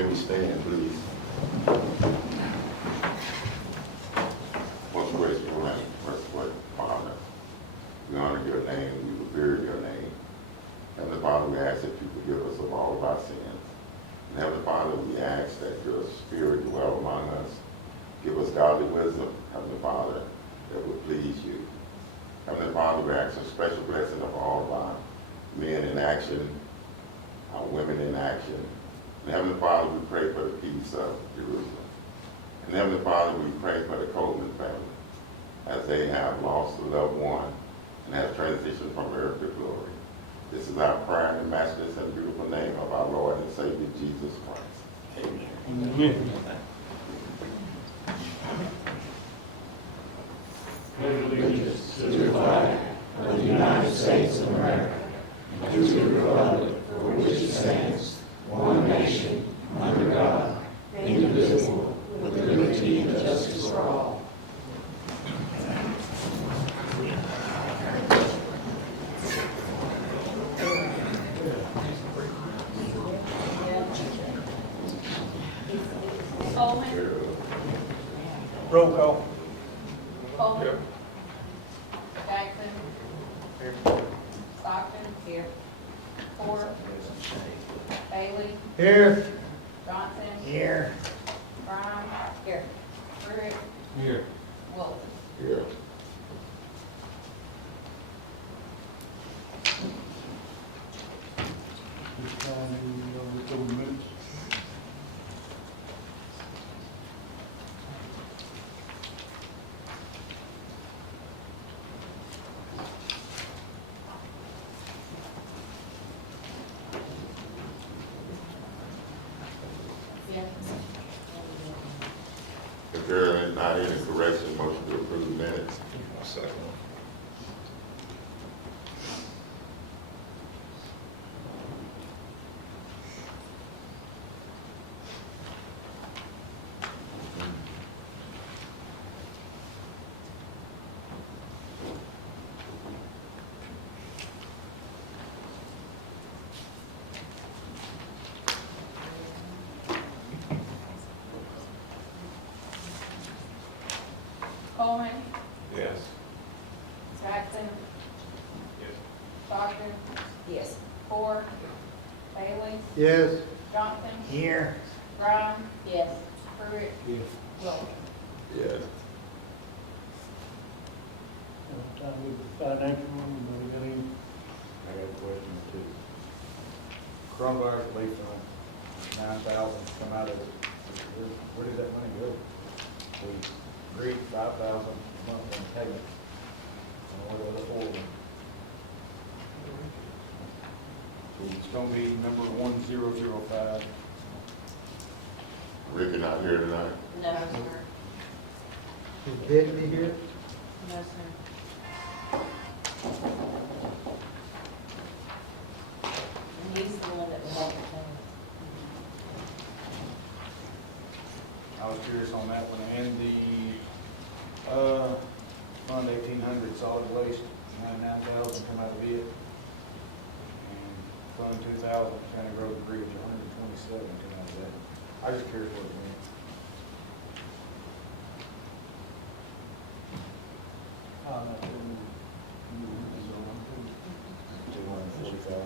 Can we stand, please? Most graceful and merciful Father, we honor your name, we revere your name. Heavenly Father, we ask that you forgive us of all of our sins. And Heavenly Father, we ask that your spirit dwell among us. Give us godly wisdom, Heavenly Father, that will please you. Heavenly Father, we ask a special blessing of all of our men in action, our women in action. And Heavenly Father, we pray for the peace of Jerusalem. And Heavenly Father, we pray for the Coleman family as they have lost a loved one and have transitioned from earth to glory. This is our prayer in the matchless and beautiful name of our Lord and Savior, Jesus Christ. Amen. Amen. Pledge allegiance to the flag of the United States of America and to the republic for which it stands, one nation, under God, indivisible, with liberty and justice for all. Coleman. Roll call. Coleman. Yep. Jackson. Here. Stockton. Here. Ford. Bailey. Here. Johnson. Here. Brown. Here. Pruitt. Here. Wilson. Here. This time, we go to minutes. Yeah. If there are not any correction, motion to approve the minutes. Second. Coleman. Yes. Jackson. Yes. Stockton. Yes. Ford. Bailey. Yes. Johnson. Here. Brown. Yes. Pruitt. Yes. Wilson. Yes. Time with the financial, anybody got any? I got a question too. Coronavirus relief fund, 9,000 come out of it. Where did that money go? We agreed 5,000 a month in payment. And what are the four of them? It's gonna be number 1005. Ricky not here tonight? No, sir. Is Betsy here? No, sir. And he's the one that was on the phone. I was curious on that one, and the, Fund 1800 solid waste, 99,000 come out of it. And Fund 2000, County Road and Bridge, 127 come out of that. I was just curious what it meant. $240,000.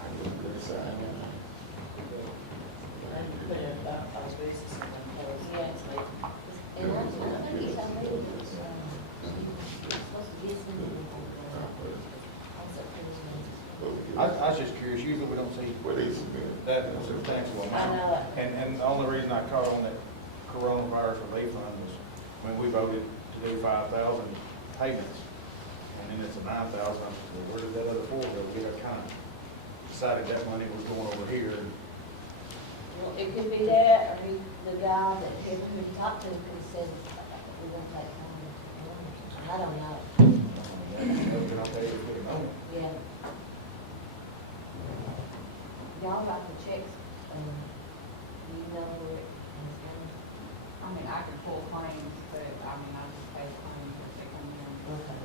I didn't decide. And put it about those business and those, yeah, it's like, and that's what I think he's having. Supposed to get some. I was just curious, usually we don't see What is it? that substantial I amount. know it. And the only reason I caught on that coronavirus relief fund was when we voted to do 5,000 payments, and then it's a 9,000, I said, well, where did that other four go? We got kind of decided that money was going over here, and Well, it could be that, or the guy that we talked to could have said, we won't take money. I don't know. we don't pay it, put it on. Yeah. Y'all got the checks, do you know where it is going? I mean, I could pull claims, but I mean, I just pay claims if they come in. Okay.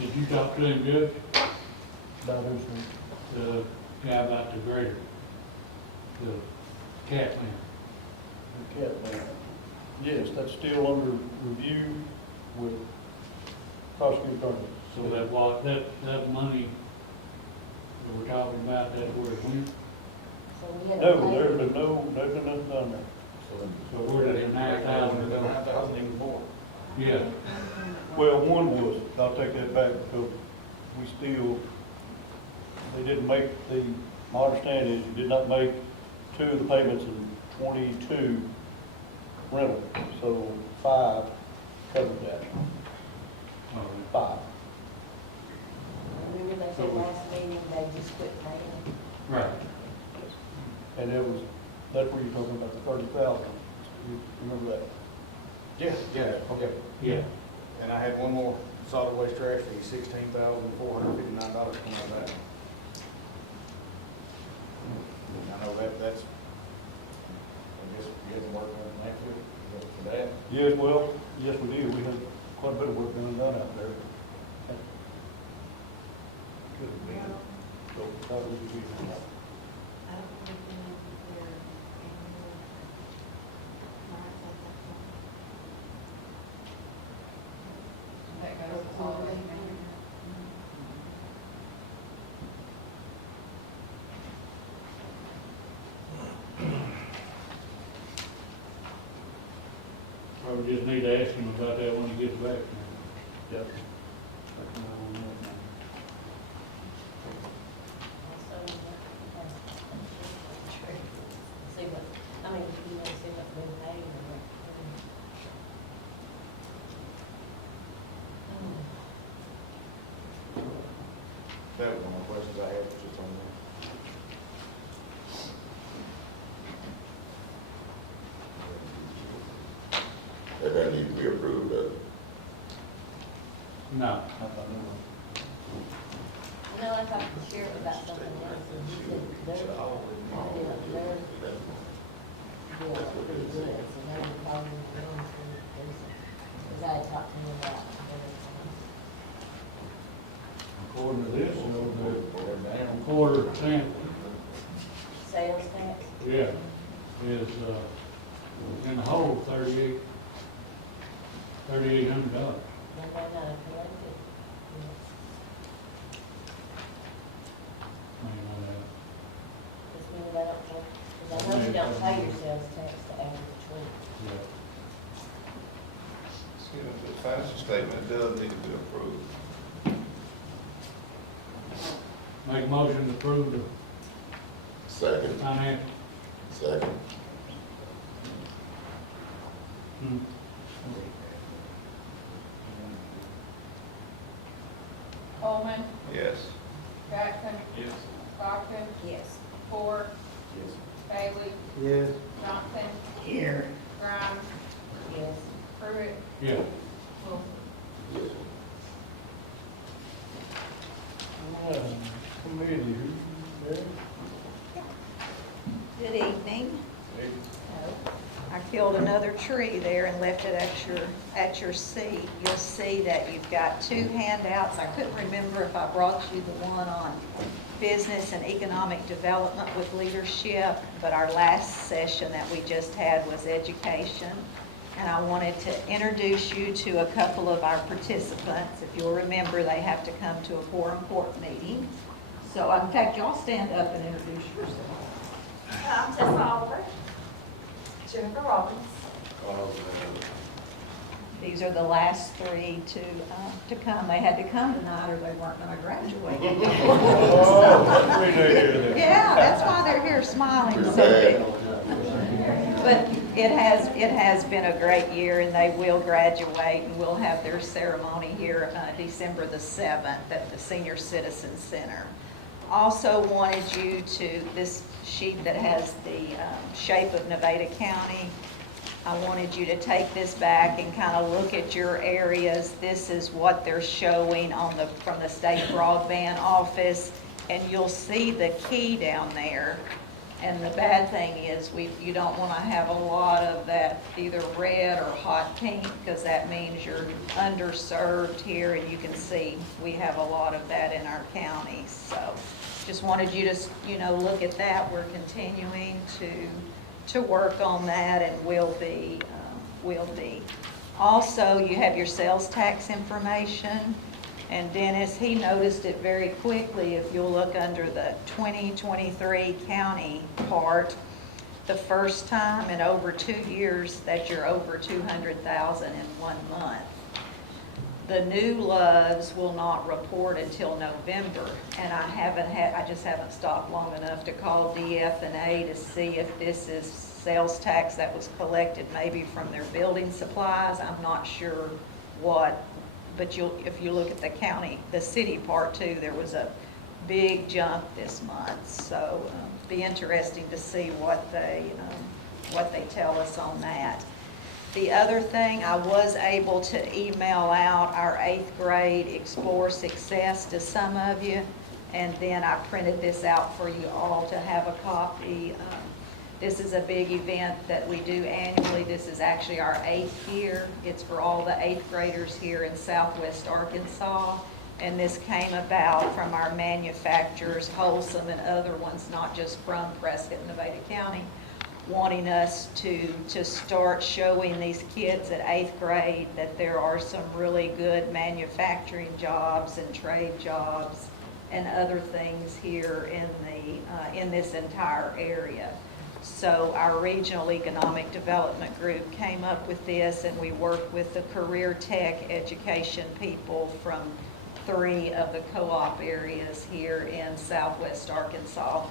Did you talk to him, Judge? About who's, The guy about the grader, the cat man. the cat man. Yes, that's still under review with prosecuting attorney. So that what, that money that we're talking about, that's where it went? So we had. No, there's been nothing done there. So where did the 9,000 go? 9,000 even more. Yeah, Well, one was, I'll take that back because they didn't make my understanding is you did not make two of the payments in 22 rental. So 5 covered that, all 5. Remember they said last meeting, they just quit paying? right. Right. And that's where you're talking about the 30,000. You remember that? Yeah, okay. Yeah, And I had one more solid waste trash fee, $16,459 coming out of that. I know that's, I guess you had to work on that for that. Yes, well, yes, we did. We had quite a bit of work being done out there. Could have been. So, that would be. I don't think they're anymore. That goes to all the I would just need to ask him about that when he gets back. Yep. See what, I mean, you want to see what's been paid or what. That was one of the questions I had, just on that. That doesn't need to be approved, does it? No, No, I talked to Sheriff about something else, and he said they're, pretty good, so they were calling the ones because I had talked to him about according to this, Or down. the quarter sales tax. yeah, is, in the hole, $3,800. That they not collected. Just mean they don't, because I know you don't pay your sales tax to average week. See, the financial statement does need to be approved. Make a motion to approve the Second, finance. second. Hmm. Coleman, Yes. Jackson. Yes. Stockton, Yes. Ford, Yes. Bailey, Yes. Johnson, Here. Grimes, Yes. Pruitt, Yeah, Wilson. Committee, who's there? Good evening. I killed another tree there and left it at your seat. You'll see that you've got two handouts. I couldn't remember if I brought you the one on business and economic development with leadership, but our last session that we just had was education. And I wanted to introduce you to a couple of our participants. If you'll remember, they have to come to a quorum court meeting. So in fact, y'all stand up and introduce yourselves. I'm Tessa Oliver. Jennifer Robbins. These are the last three to come. They had to come tonight or they weren't going to graduate. Oh, that's the reason they're here then. Yeah, that's why they're here smiling so big. But it has been a great year and they will graduate and we'll have their ceremony here December the 7th at the Senior Citizen Center. Also wanted you to, this sheet that has the shape of Nevada County, I wanted you to take this back and kind of look at your areas. This is what they're showing from the state broadband office, and you'll see the key down there. And the bad thing is you don't want to have a lot of that either red or hot pink, because that means you're underserved here, and you can see we have a lot of that in our county. So just wanted you to, look at that. We're continuing to work on that, and will be. Also, you have your sales tax information, and Dennis, he noticed it very quickly. If you'll look under the 2023 county part, the first time in over 2 years that you're over 200,000 in 1 month. The new loves will not report until November, and I just haven't stopped long enough to call DF&A to see if this is sales tax that was collected maybe from their building supplies. I'm not sure what, but if you look at the city part too, there was a big jump this month. So be interesting to see what they tell us on that. The other thing, I was able to email out our 8th grade Explore Success to some of you, and then I printed this out for you all to have a copy. This is a big event that we do annually. This is actually our 8th year. It's for all the 8th graders here in Southwest Arkansas, and this came about from our manufacturers, Wholesome and other ones, not just from Prescott-Nevada County, wanting us to start showing these kids at 8th grade that there are some really good manufacturing jobs and trade jobs and other things here in this entire area. So our Regional Economic Development Group came up with this, and we worked with the career tech education people from 3 of the co-op areas here in Southwest Arkansas.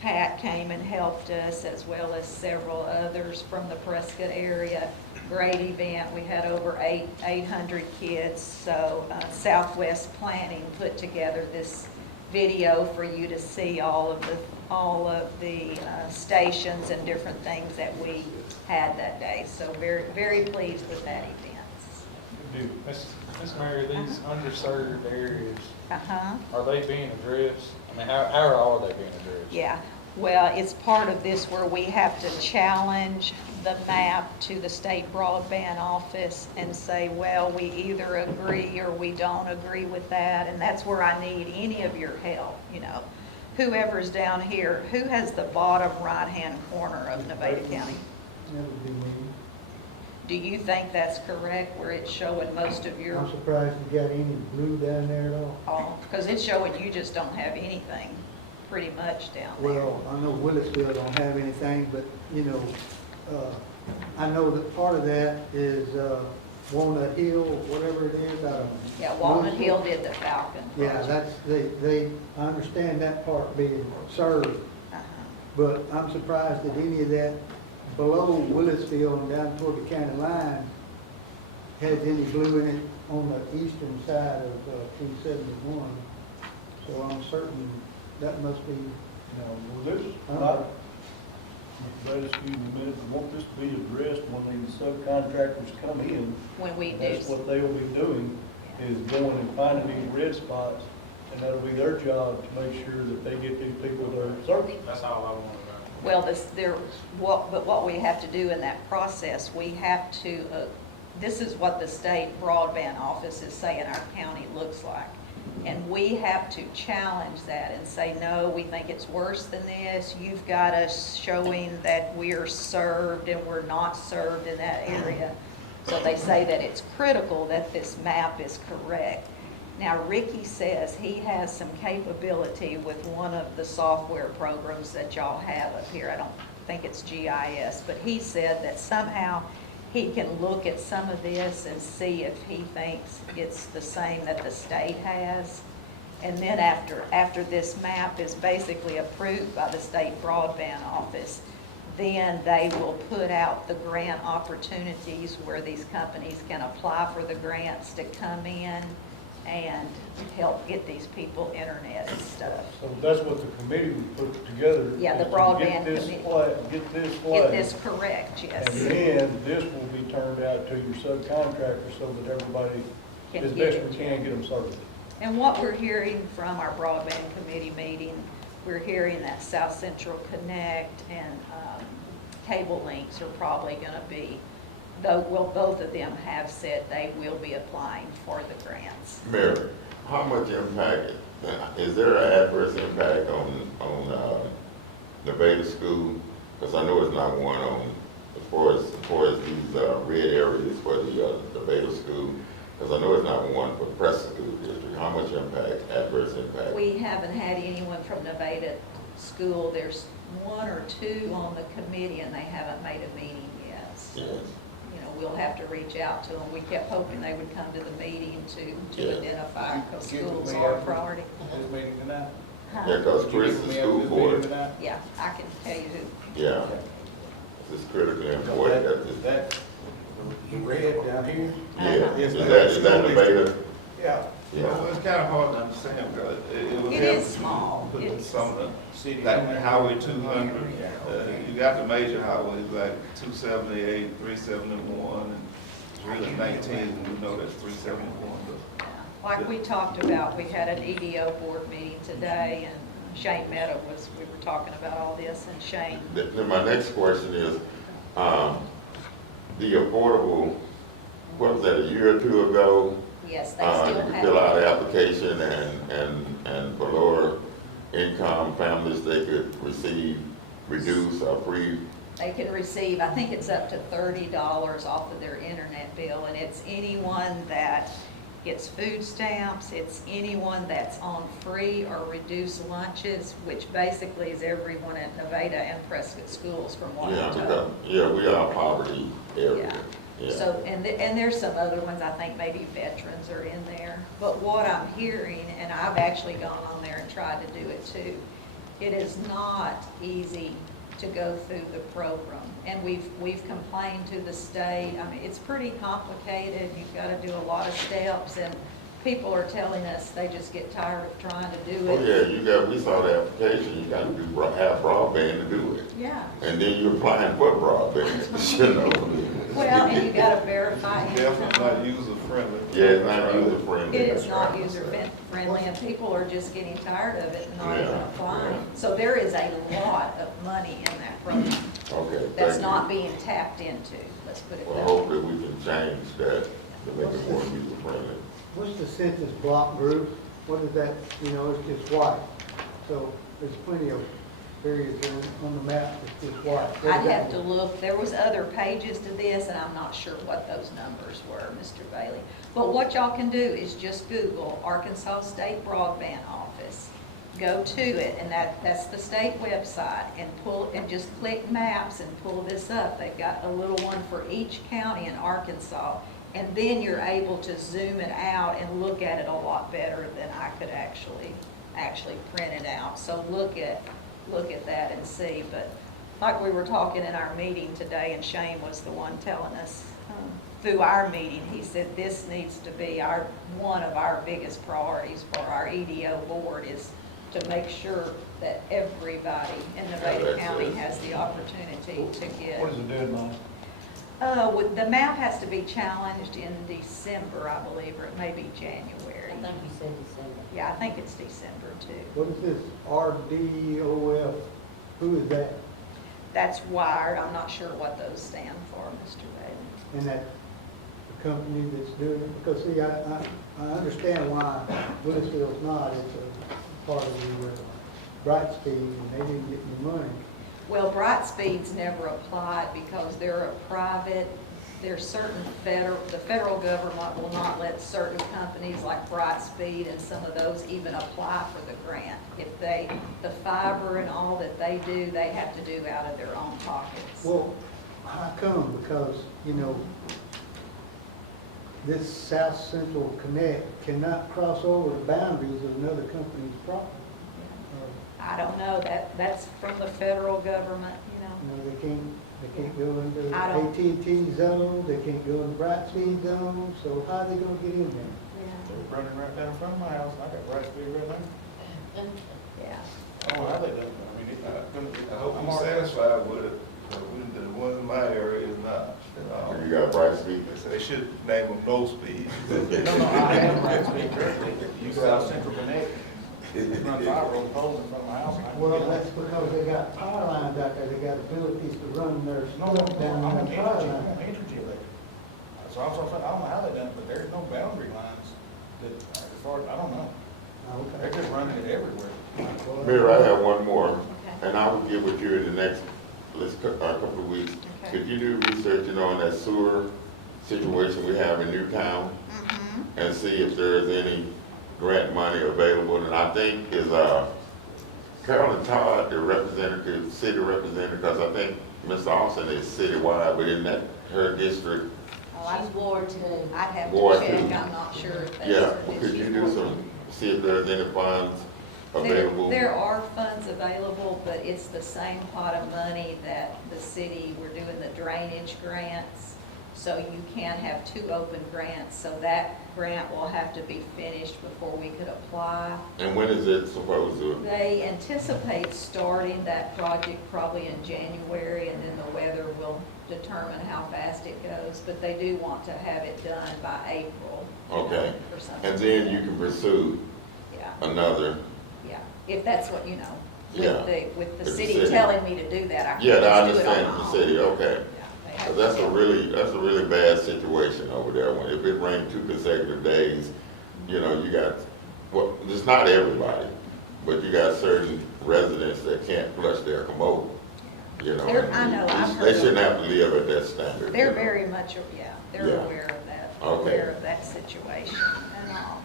Pat came and helped us, as well as several others from the Prescott area. Great event. We had over 800 kids. So Southwest Planning put together this video for you to see all of the stations and different things that we had that day. So very, very pleased with that event. Ms. Mary, these underserved areas, Uh-huh. are they being addressed? I mean, how are they being addressed? Yeah, well, it's part of this where we have to challenge the map to the state broadband office and say, well, we either agree or we don't agree with that, and that's where I need any of your help, Whoever's down here, who has the bottom right-hand corner of Nevada County? That would be me. Do you think that's correct, where it's showing most of your, I'm surprised you got any blue down there at all. because it's showing you just don't have anything pretty much down there. Well, I know Willisville don't have anything, but, I know that part of that is, Walnut Hill, whatever it is, I don't know. Yeah, Walnut Hill did the Falcon Yeah, project. that's, I understand that part being served, Uh-huh. but I'm surprised that any of that below Willisville and down toward the county line has any blue in it on the eastern side of 271. So I'm certain that must be, Well, this, excuse me a minute, I want this to be addressed when these subcontractors come in. When we do. That's what they'll be doing, is going and finding these red spots, and that'll be their job to make sure that they get these people their service. That's all I want to know. Well, but what we have to do in that process, we have to, this is what the state broadband office is saying our county looks like. And we have to challenge that and say, no, we think it's worse than this. You've got us showing that we're served and we're not served in that area. So they say that it's critical that this map is correct. Now, Ricky says he has some capability with one of the software programs that y'all have up here. I don't think it's GIS, but he said that somehow he can look at some of this and see if he thinks it's the same that the state has. And then after this map is basically approved by the state broadband office, then they will put out the grant opportunities where these companies can apply for the grants to come in and help get these people internet and stuff. So that's what the committee would put together. Yeah, the is to broadband get this committee. flag- Get this Get flag. this correct, yes. And then this will be turned out to your subcontractor so that everybody, Can as get best it. we can, get them served. And what we're hearing from our broadband committee meeting, we're hearing that South Central Connect and Cable Links are probably going to be though, well, both of them have said they will be applying for the grants. Mary, how much impact, is there an adverse impact on Nevada school? Because I know it's not one on, as far as these red areas for the Nevada school, because I know it's not one for Prescott School District. How much impact, adverse impact? We haven't had anyone from Nevada school. There's one or two on the committee, and they haven't made a meeting yet. So, Yes. you know, we'll have to reach out to them. We kept hoping they would come to the meeting to Yes. identify, because Get with schools me are a after priority. This meeting tonight? Huh? Yeah, because Did you Chris get is with me school after this meeting board. tonight? Yeah, I can tell you who. Yeah, it's critically important that this. That, the red down here? Yeah, Yes, is ma'am. that Nevada? Yeah. Well, it's kind of hard to understand, because it was. It is small. Put It's- some of the, City. like Highway 200, you got the major highways like 278, 371, and it's really 19, and we know that's 371. Like we talked about, we had an EDO board meeting today, and Shane Meadow we were talking about all this, and Shane, Then my next question is, the affordable, what was that, a year or two ago? yes, they You still could fill out have. an application and for lower income families, they could receive reduced or free. They can receive, I think it's up to $30 off of their internet bill, and it's anyone that gets food stamps, it's anyone that's on free or reduced lunches, which basically is everyone at Nevada and Prescott schools from what Yeah, I'm because, told. yeah, we are a poverty area. Yeah. So, and there's some other ones, I think maybe veterans are in there. But what I'm hearing, and I've actually gone on there and tried to do it too, it is not easy to go through the program. And we've complained to the state. I mean, it's pretty complicated. You've got to do a lot of steps, and people are telling us they just get tired of trying to do Oh, it. yeah, we saw the application, you gotta have broadband to do it. Yeah. And then you're applying for broadband, you know? Well, and you got to verify Definitely not income. user-friendly. Yeah, it's not user friendly. It is not user-friendly, and people are just getting tired of it and not even Yeah, applying. yeah. So there is a lot of money in that program Okay, that's thank not you. being tapped into, let's put it Well, that way. hopefully we can change that to make it more user friendly. What's the census block group? What is that, you know, it's just white. So there's plenty of areas on the map that's just white. What I'd does that have to mean? look, there was other pages to this, and I'm not sure what those numbers were, Mr. Bailey. But what y'all can do is just Google Arkansas State Broadband Office. Go to it, and that's the state website, and just click maps and pull this up. They've got a little one for each county in Arkansas, and then you're able to zoom it out and look at it a lot better than I could actually print it out. So look at that and see. But like we were talking in our meeting today, and Shane was the one telling us through our meeting, he said this needs to be one of our biggest priorities for our EDO board, is to make sure that everybody in Nevada County has the opportunity to get. What is the deadline? The map has to be challenged in December, I believe, or it may be January. I think you said December. Yeah, I think it's December too. What is this RDOF? Who is that? That's wired. I'm not sure what those stand for, Mr. Bailey. And that the company that's doing it? Because see, I understand why Willisville's not. It's a part of the Brightspeed, and they didn't get any money. Well, Brightspeed's never applied because they're a private, there's certain the federal government will not let certain companies like Brightspeed and some of those even apply for the grant. If the fiber and all that they do, they have to do out of their own pockets. Well, how come? Because, you know, this South Central Connect cannot cross over the boundaries of another company's property. I don't know, that's from the federal government, you know. You know, they can't go into I don't- AT&T zone, they can't go in Brightspeed zone, so how are they gonna get in there? They're running right down front of my house, and I got right speed right now. Yeah. I don't know how they do it, I mean, I hope I'm you're already- satisfied with it. The ones in my area is not. And you got Brightspeed? They should name them low speed. No, I have right speed correctly. You South Central Connect, run fiber on poles in front of my house. and I can Well, get that's because they got power lines out there, they got abilities to run their No, stuff down I'm on an the power energy, line. I'm energy electric. So I don't know how they done it, but there's no boundary lines that, as far as, I don't know. They're Okay. just running it everywhere. Mayor, I have one more, Okay. and I will get with you in the next, couple of weeks. Okay. Could you do research, on that sewer situation we have in Newtown? Mhm. And see if there's any grant money available, and I think is, Carolyn Todd, the representative, city representative, because I think Ms. Austin is citywide, but in that, her district, Oh, She's Ward 2. I'd have Ward to check, two. I'm not sure if that's. yeah, if could she's you do Ward some, see if there's any funds There available? there are funds available, but it's the same pot of money that the city, we're doing the drainage grants. So you can't have two open grants, so that grant will have to be finished before we could apply. And when is it supposed to? They anticipate starting that project probably in January, and then the weather will determine how fast it goes. But they do want to have it done by April. Okay. Or something. And then you can pursue Yeah, another, yeah, if that's what, you know, Yeah. with the With the city city. telling me to do that, I yeah, can I just do it on understand, my the own. city, okay. Yeah, they have 'Cause to that's tell me. a really bad situation over there. When, if it rains 2 consecutive days, you know, you got, well, it's not everybody, but you got certain residents that can't flush their commode, you know. I know, I've heard They of shouldn't it. have to live at that standard. They're you know. very much, yeah, they're Yeah. aware of that, Okay. aware of that situation and all.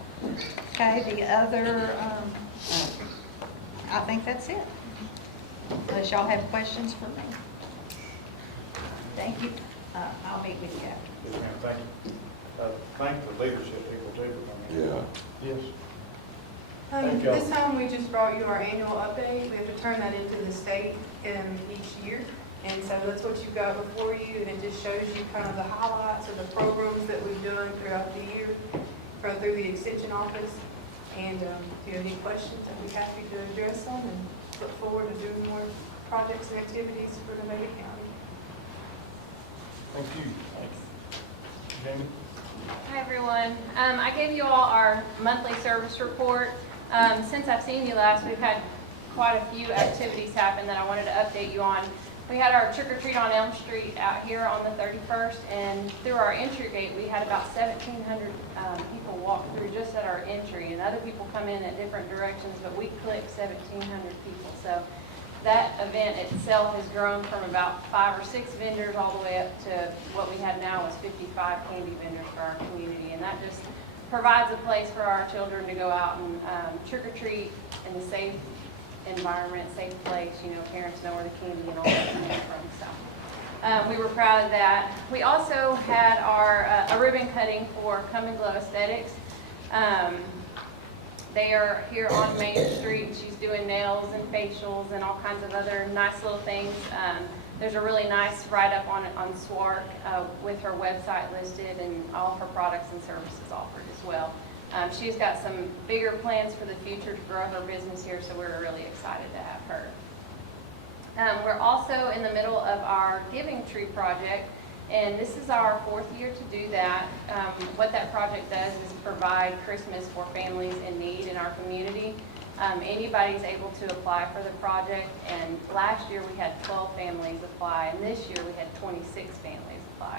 Okay, the other, I think that's it. Unless y'all have questions for me. Thank you. I'll meet with you after. Yes, ma'am, thank you. Thank the leadership people too for coming in. Yeah. Yes. Thank y'all. This time, we just brought you our annual update. We have to turn that into the state each year. And so that's what you've got before you, and it just shows you kind of the highlights of the programs that we've done throughout the year through the extension office. And if you have any questions, I'd be happy to address them and look forward to doing more projects and activities for Nevada County. Thank you. Jamie? Hi, everyone. I gave you all our monthly service report. Since I've seen you last, we've had quite a few activities happen that I wanted to update you on. We had our trick or treat on Elm Street out here on the 31st, and through our entry gate, we had about 1,700 people walk through just at our entry, and other people come in at different directions, but we clicked 1,700 people. So that event itself has grown from about 5 or 6 vendors all the way up to what we have now is 55 candy vendors for our community, and that just provides a place for our children to go out and trick or treat in a safe environment, safe place. You know, parents know where the candy and all that comes from. So we were proud of that. We also had our a ribbon cutting for Come and Glow Aesthetics. They are here on Main Street. She's doing nails and facials and all kinds of other nice little things. There's a really nice write-up on SWARC with her website listed and all of her products and services offered as well. She's got some bigger plans for the future to grow her business here, so we're really excited to have her. We're also in the middle of our Giving Tree project, and this is our 4th year to do that. What that project does is provide Christmas for families in need in our community. Anybody's able to apply for the project, and last year we had 12 families apply, and this year we had 26 families apply.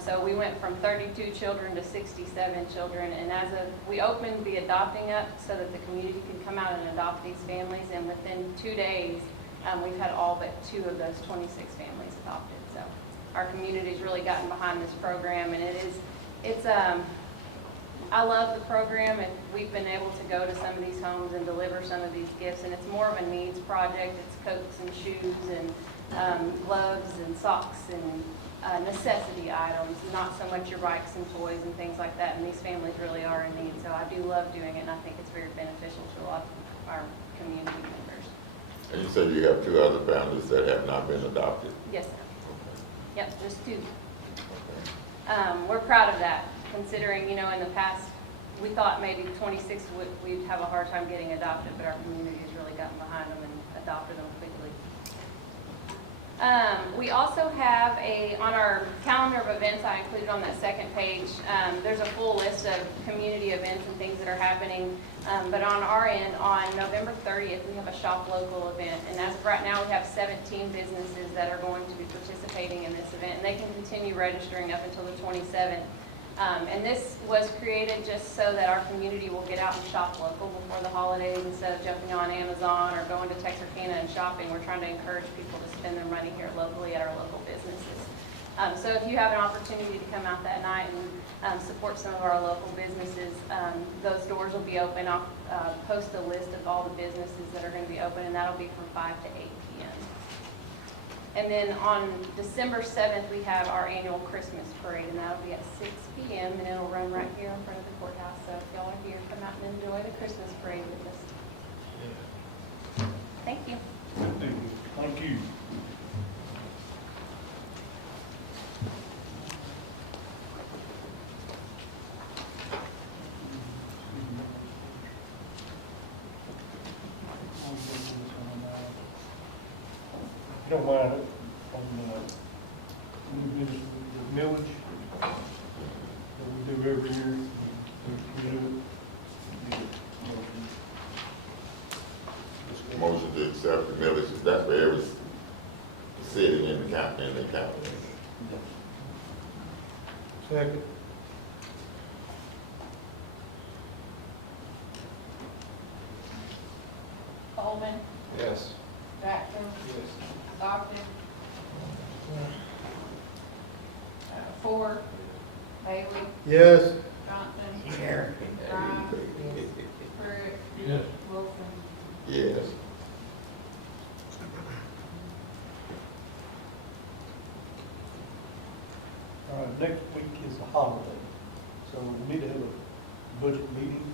So we went from 32 children to 67 children, and we opened the adopting up so that the community could come out and adopt these families, and within 2 days, we've had all but 2 of those 26 families adopted. So our community's really gotten behind this program, and I love the program, and we've been able to go to some of these homes and deliver some of these gifts, and it's more of a needs project. It's coats and shoes and gloves and socks and necessity items, not so much your bikes and toys and things like that, and these families really are in need. So I do love doing it, and I think it's very beneficial to a lot of our community members. And you said you have 2 other families that have not been adopted. Yes, sir. Yep, just 2. We're proud of that, considering, you know, in the past, we thought maybe 26 we'd have a hard time getting adopted, but our community has really gotten behind them and adopted them quickly. We also have on our calendar of events I included on that second page, there's a full list of community events and things that are happening. But on our end, on November 30th, we have a Shop Local event. And as of right now, we have 17 businesses that are going to be participating in this event. And they can continue registering up until the 27th. And this was created just so that our community will get out and shop local before the holidays instead of jumping on Amazon or going to Texarkana and shopping. We're trying to encourage people to spend their money here locally at our local businesses. So if you have an opportunity to come out that night and support some of our local businesses, those doors will be open. I'll post a list of all the businesses that are going to be open, and that'll be from 5 to 8 p.m. And then on December 7th, we have our annual Christmas parade, and that'll be at 6 p.m., and it'll run right here in front of the courthouse. So if y'all are here, come out and enjoy the Christmas parade with us. Thank you. Thank you. If you don't mind, on new business, the millage that we do every year, we do it. Motion to accept the millage, that's for every city in the county, Second. Coleman, Yes. Jackson, Stockton, Ford, Bailey, Yes. Johnson, Here. Grimes, Pruitt, Yes. Wilson. yes. All right, next week is a holiday, so we need to have a budget meeting.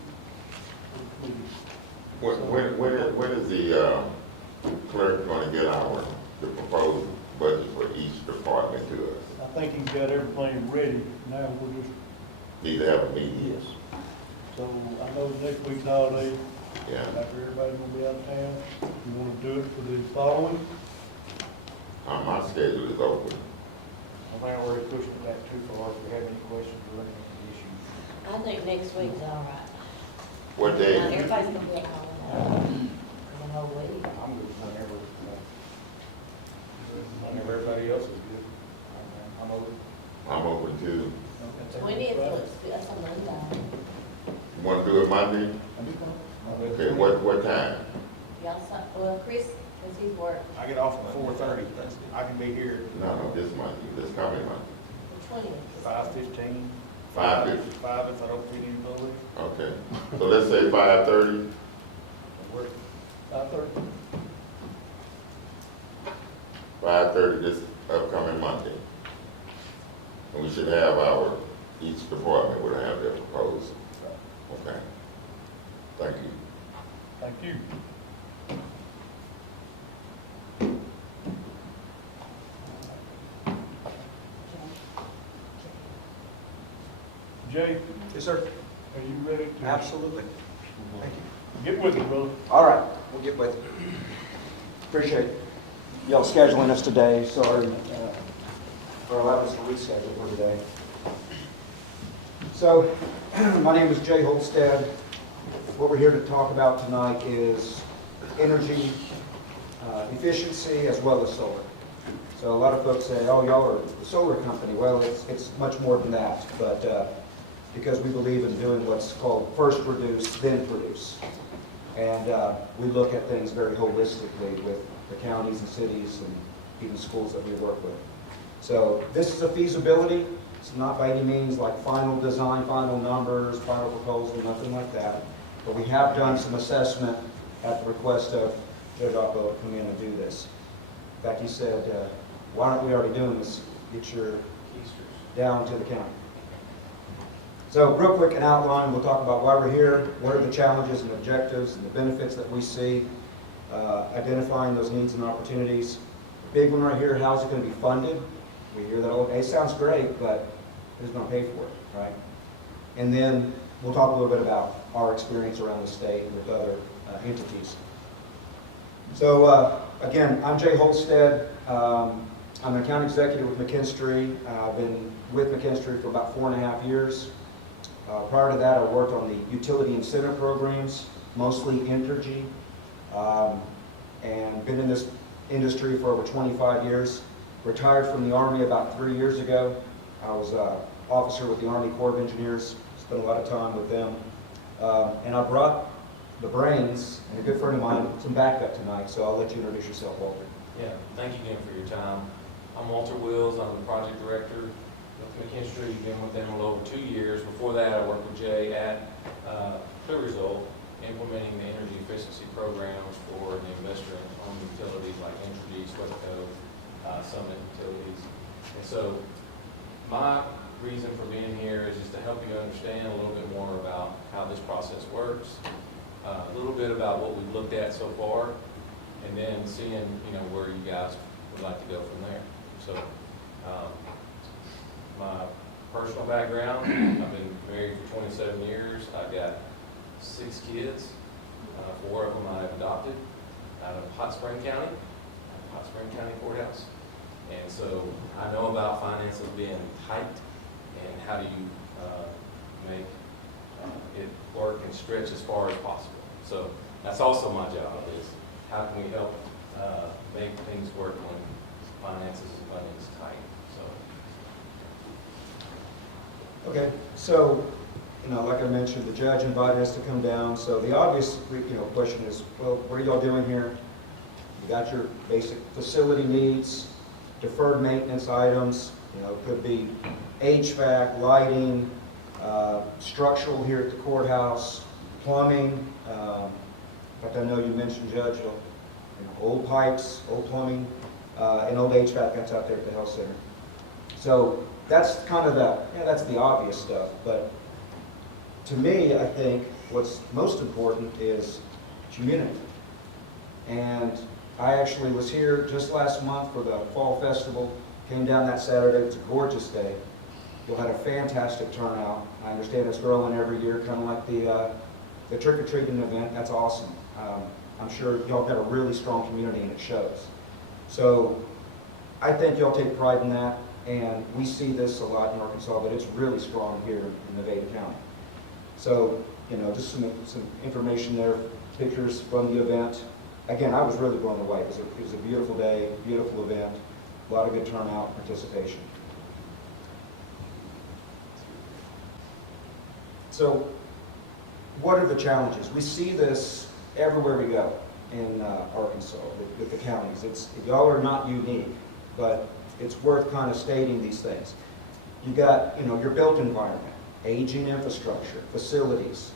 When is the clerk gonna get the proposed budget for each department to us? I think he's got everything ready, now we'll just, Need to have a meeting? yes. So I know next week's holiday, Yeah. after everybody's gonna be out of town, you wanna do it for the following? My schedule is open. I think we're pushing it back too far. If we have any questions or any issues. I think next week's all right. What Now, day? everybody's gonna be at home, the whole week. I'm good whenever, whenever everybody else is good. I'm open. I'm open too. 20th looks good, that's a Monday. You wanna do it Monday? Okay, what time? Y'all, well, Chris, because he's working, I get off at 4:30. I can be here No, this Monday, this coming Monday. the 20th. 5:15. 5:50. 5 if I don't fit in fully. Okay, so let's say 5:30. Work. 5:30? 5:30 this upcoming Monday. And we should have each department will have their proposal. Okay. Thank you. Thank you. Jay, Yes, sir. are you ready to? Absolutely. Thank you. Get with it, brother. All right, we'll get with it. Appreciate y'all scheduling us today. Sorry for allowing us to reschedule for today. So, my name is Jay Holstead. What we're here to talk about tonight is energy efficiency as well as solar. So a lot of folks say, oh, y'all are a solar company. Well, it's much more than that, but because we believe in doing what's called first reduce, then produce. And we look at things very holistically with the counties and cities and even schools that we work with. So this is a feasibility. It's not by any means like final design, final numbers, final proposal, nothing like that. But we have done some assessment at the request of Judge Oppo to come in and do this. In fact, he said, why aren't we already doing this? Get your down to the county. So real quick, an outline. We'll talk about why we're here, what are the challenges and objectives and the benefits that we see, identifying those needs and opportunities. Big one right here, how's it going to be funded? We hear that, okay, sounds great, but who's going to pay for it, right? And then we'll talk a little bit about our experience around the state and with other entities. So again, I'm Jay Holstead. I'm an account executive with McKinstry. I've been with McKinstry for about 4.5 years. Prior to that, I worked on the utility incentive programs, mostly Entergy, and been in this industry for over 25 years. Retired from the Army about 3 years ago. I was an officer with the Army Corps of Engineers, spent a lot of time with them. And I brought the brains, and a good friend of mine, some backup tonight, so I'll let you introduce yourself, Walter. Yeah, thank you again for your time. I'm Walter Wills, I'm the project director with McKinstry, been with them a little over 2 years. Before that, I worked with Jay at Clear Result, implementing the energy efficiency programs for the investor-owned utilities like Entergy, Sweatco, Summit Utilities. And so my reason for being here is just to help you understand a little bit more about how this process works, a little bit about what we've looked at so far, and then seeing, where you guys would like to go from there. So, my personal background, I've been married for 27 years. I've got 6 kids. 4 of them I have adopted out of Hot Spring County, Courthouse. And so I know about finances being tight and how do you make it work and stretch as far as possible. So that's also my job, is how can we help make things work when finances and funding is tight. So. Okay, so, like I mentioned, the judge invited us to come down, so the obvious, question is, well, what are y'all doing here? You got your basic facility needs, deferred maintenance items, it could be HVAC, lighting, structural here at the courthouse, plumbing. In fact, I know you mentioned, Judge, old pipes, old plumbing, and old HVAC that's out there at the health center. So that's kind of that's the obvious stuff. But to me, I think what's most important is community. And I actually was here just last month for the Fall Festival, came down that Saturday. It's a gorgeous day. You'll have a fantastic turnout. I understand it's growing every year, kind of like the trick-or-treating event. That's awesome. I'm sure y'all got a really strong community and it shows. So I think y'all take pride in that, and we see this a lot in Arkansas, but it's really strong here in Nevada County. So, just some information there, pictures from the event. Again, I was really blown away. It was a beautiful day, beautiful event, a lot of good turnout, participation. So, what are the challenges? We see this everywhere we go in Arkansas with the counties. Y'all are not unique, but it's worth kind of stating these things. You got, your built environment, aging infrastructure, facilities,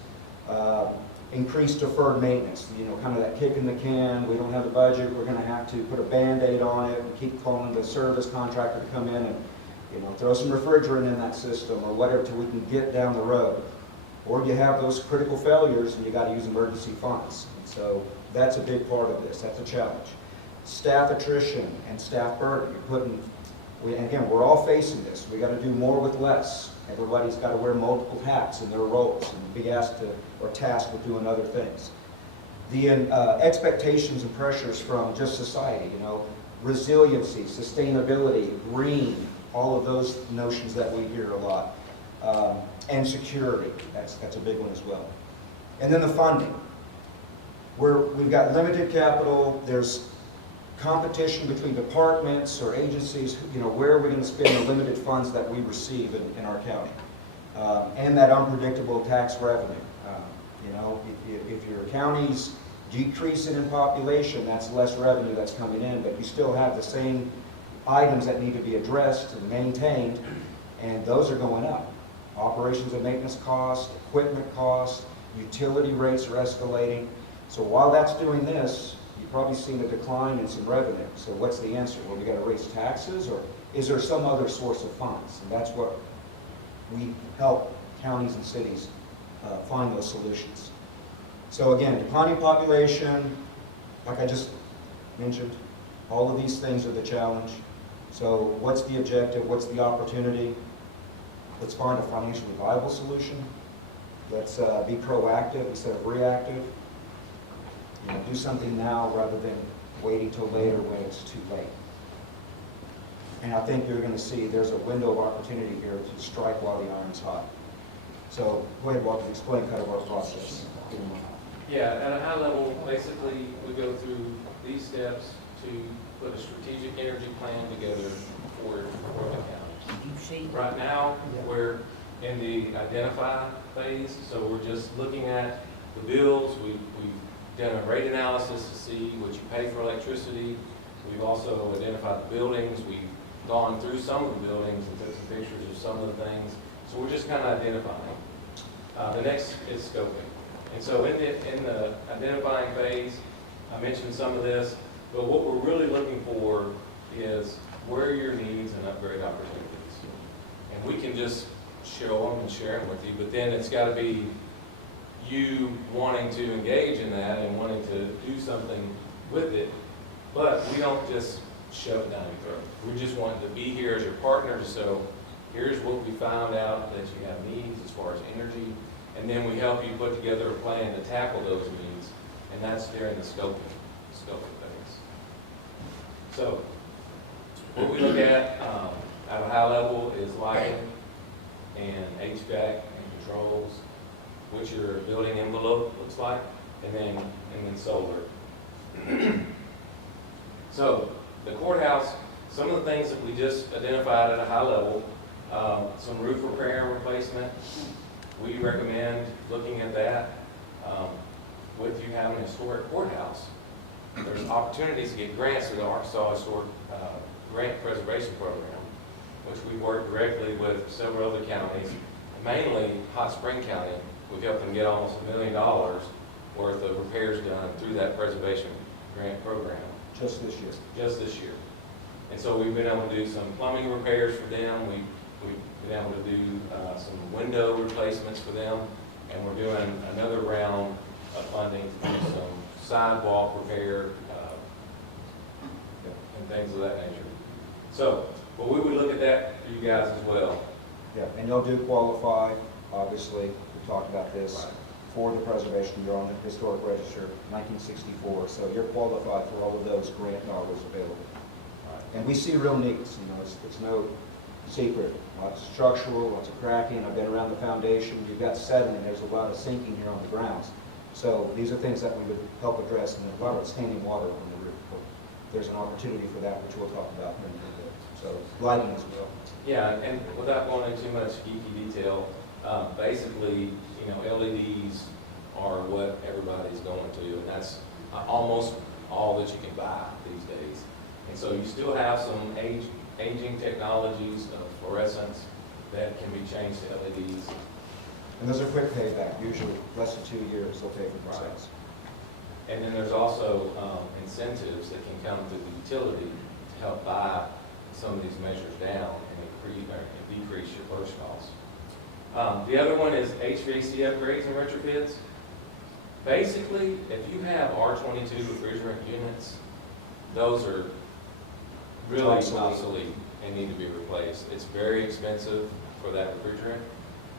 increased deferred maintenance, kind of that kick in the can. We don't have the budget. We're going to have to put a Band-Aid on it and keep calling the service contractor to come in and, throw some refrigerant in that system or whatever till we can get down the road. Or you have those critical failures and you got to use emergency funds. So that's a big part of this. That's a challenge. Staff attrition and staff burden. And again, we're all facing this. We got to do more with less. Everybody's got to wear multiple hats in their roles and be asked to, or tasked with doing other things. The expectations and pressures from just society, resiliency, sustainability, green, all of those notions that we hear a lot. And security, that's a big one as well. And then the funding. We've got limited capital, there's competition between departments or agencies, where are we going to spend the limited funds that we receive in our county? And that unpredictable tax revenue. If your county's decreasing in population, that's less revenue that's coming in, but you still have the same items that need to be addressed and maintained, and those are going up. Operations and maintenance costs, equipment costs, utility rates are escalating. So while that's doing this, you've probably seen a decline in some revenue. So what's the answer? Well, we got to raise taxes, or is there some other source of funds? And that's what we help counties and cities find those solutions. So again, declining population, like I just mentioned, all of these things are the challenge. So what's the objective? What's the opportunity? Let's find a financially viable solution. Let's be proactive instead of reactive. Do something now rather than waiting till later when it's too late. And I think you're going to see there's a window of opportunity here to strike while the iron's hot. So go ahead, Walter, explain kind of our process. Yeah, at a high level, basically, we go through these steps to put a strategic energy plan together for the county. Right now, we're in the identify phase, so we're just looking at the bills. We've done a rate analysis to see what you pay for electricity. We've also identified the buildings. We've gone through some of the buildings and took some pictures of some of the things. So we're just kind of identifying. The next is scoping. And so in the identifying phase, I mentioned some of this, but what we're really looking for is where are your needs and upgrade opportunities. And we can just show them and share them with you, but then it's got to be you wanting to engage in that and wanting to do something with it. But we don't just shove it down your throat. We just want to be here as your partner. So here's what we found out that you have needs as far as energy, and then we help you put together a plan to tackle those needs, and that's during the scoping phase. So what we look at a high level is lighting and HVAC and controls, what your building envelope looks like, and then solar. So the courthouse, some of the things that we just identified at a high level, some roof repair and replacement. We recommend looking at that. With you having a historic courthouse, there's opportunities to get grants through the Arkansas Historic Grant Preservation Program, which we work directly with several other counties, mainly Hot Spring County. We've helped them get almost $1 million worth of repairs done through that preservation grant program. Just this year. Just this year. And so we've been able to do some plumbing repairs for them. We've been able to do some window replacements for them. And we're doing another round of funding to do some sidewalk repair and things of that nature. So, but we would look at that for you guys as well. Yeah, and y'all do qualify, obviously, we talked about this, for the preservation. You're on the historic register, 1964, so you're qualified for all of those grant dollars available. And we see real needs, it's no secret. Lots of structural, lots of cracking. I've been around the foundation. You've got settling. There's a lot of sinking here on the grounds. So these are things that we would help address, and a lot of standing water on the roof. There's an opportunity for that, which we'll talk about in a little bit. So lighting as well. Yeah, and without going into too much geeky detail, basically, LEDs are what everybody's going to, and that's almost all that you can buy these days. And so you still have some aging technologies of fluorescence that can be changed to LEDs. And those are quick payback, usually less than 2 years they'll pay for themselves. And then there's also incentives that can come through the utility to help buy some of these measures down and decrease your first costs. The other one is HVAC upgrades and retrofits. Basically, if you have R22 refrigerant units, those are really obsolete and need to be replaced. It's very expensive for that refrigerant,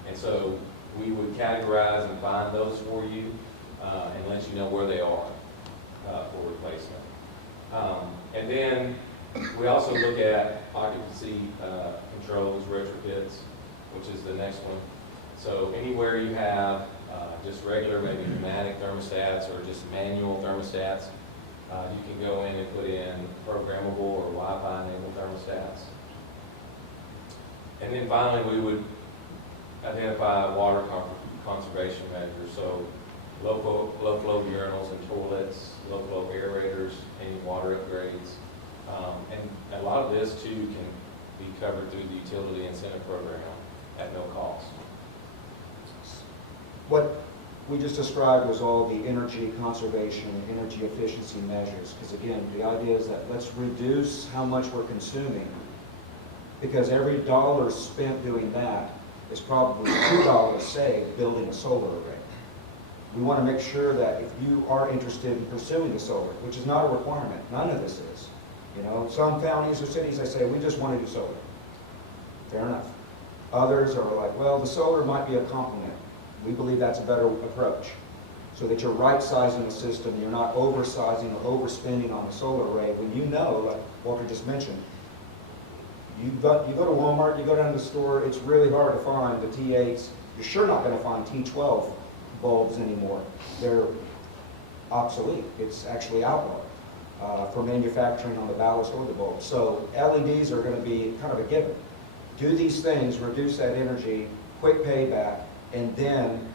and so we would categorize and find those for you and let you know where they are for replacement. And then we also look at occupancy controls, retrofits, which is the next one. So anywhere you have just regular, maybe pneumatic thermostats or just manual thermostats, you can go in and put in programmable or Wi-Fi enabled thermostats. And then finally, we would identify water conservation measures. So low flow urinals and toilets, low flow aerators, any water upgrades. And a lot of this too can be covered through the utility incentive program at no cost. What we just described was all the energy conservation, energy efficiency measures. Because again, the idea is that let's reduce how much we're consuming, because every dollar spent doing that is probably $2 saved building a solar array. We want to make sure that if you are interested in pursuing the solar, which is not a requirement, none of this is. Some counties or cities, they say, we just want to do solar. Fair enough. Others are like, well, the solar might be a complement. We believe that's a better approach, so that you're right-sizing the system, you're not oversizing or overspending on the solar array when like Walter just mentioned, You go to Walmart, you go down to the store, it's really hard to find the T8s. You're sure not going to find T12 bulbs anymore. They're obsolete. It's actually outlawed for manufacturing on the ballast or the bulb. So LEDs are going to be kind of a given. Do these things, reduce that energy, quick payback, and then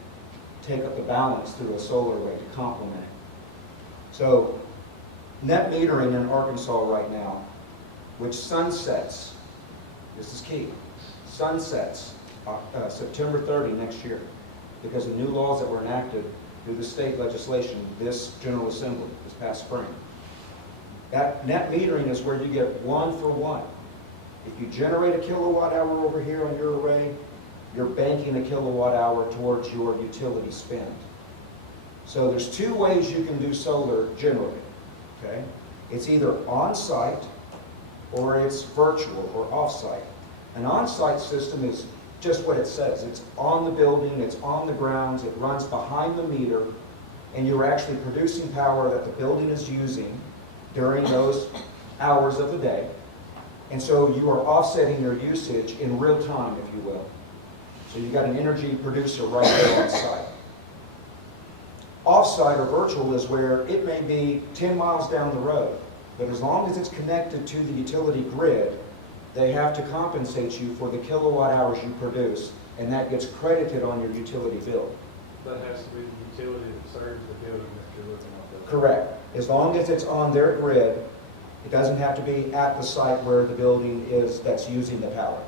take up the balance through a solar array to complement it. So net metering in Arkansas right now, which sunsets, this is key, sunsets September 30 next year because of new laws that were enacted through the state legislation, this General Assembly, this past spring. That net metering is where you get 1 for 1. If you generate a kilowatt hour over here on your array, you're banking a kilowatt hour towards your utility spend. So there's 2 ways you can do solar generally, okay? It's either on-site or it's virtual or off-site. An on-site system is just what it says. It's on the building, it's on the grounds, it runs behind the meter, and you're actually producing power that the building is using during those hours of the day. And so you are offsetting your usage in real time, if you will. So you've got an energy producer right there on site. Off-site or virtual is where it may be 10 miles down the road, but as long as it's connected to the utility grid, they have to compensate you for the kilowatt hours you produce, and that gets credited on your utility bill. That has to be the utility that serves the building that you're looking at. Correct. As long as it's on their grid, it doesn't have to be at the site where the building is that's using the power.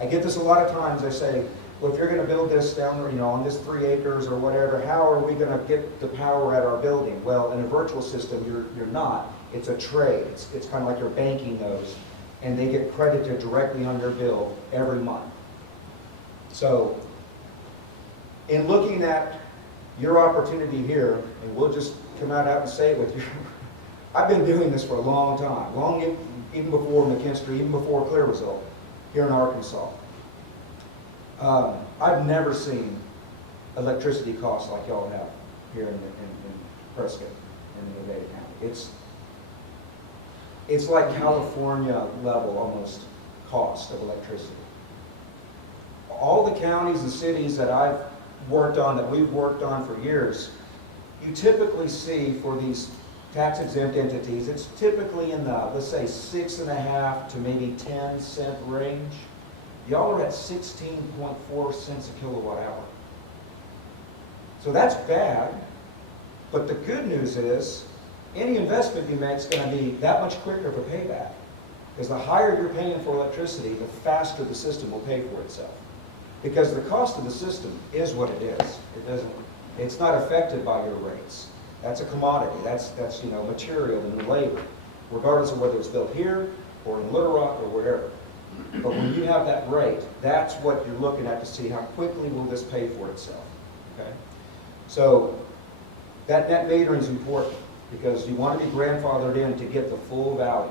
I get this a lot of times. I say, well, if you're going to build this down, on this 3 acres or whatever, how are we going to get the power at our building? Well, in a virtual system, you're not. It's a trade. It's kind of like you're banking those, and they get credited directly on your bill every month. So, in looking at your opportunity here, and we'll just come out and say it with you, I've been doing this for a long time, even before McKinstry, even before Clear Result, here in Arkansas. I've never seen electricity costs like y'all have here in Prescott, in Nevada County. It's like California level almost cost of electricity. All the counties and cities that I've worked on, that we've worked on for years, you typically see for these tax exempt entities, it's typically in the, let's say, 6.5 to maybe 10 cent range. Y'all are at 16.4 cents a kilowatt hour. So that's bad, but the good news is any investment you make is going to be that much quicker of a payback. Because the higher you're paying for electricity, the faster the system will pay for itself. Because the cost of the system is what it is. It's not affected by your rates. That's a commodity. That's material and labor, regardless of whether it's built here or in Little Rock or wherever. But when you have that rate, that's what you're looking at to see how quickly will this pay for itself. Okay? So that net metering is important because you want to be grandfathered in to get the full value.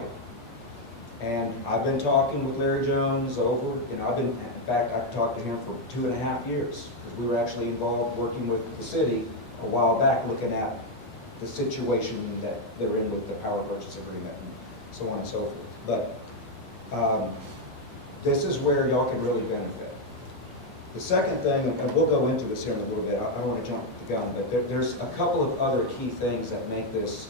And I've been talking with Larry Jones in fact, I've talked to him for 2.5 years because we were actually involved working with the city a while back looking at the situation that they're in with the power purchase agreement and so on and so forth. But this is where y'all can really benefit. The second thing, and we'll go into this here in a little bit, I don't want to jump the gun, but there's a couple of other key things that make this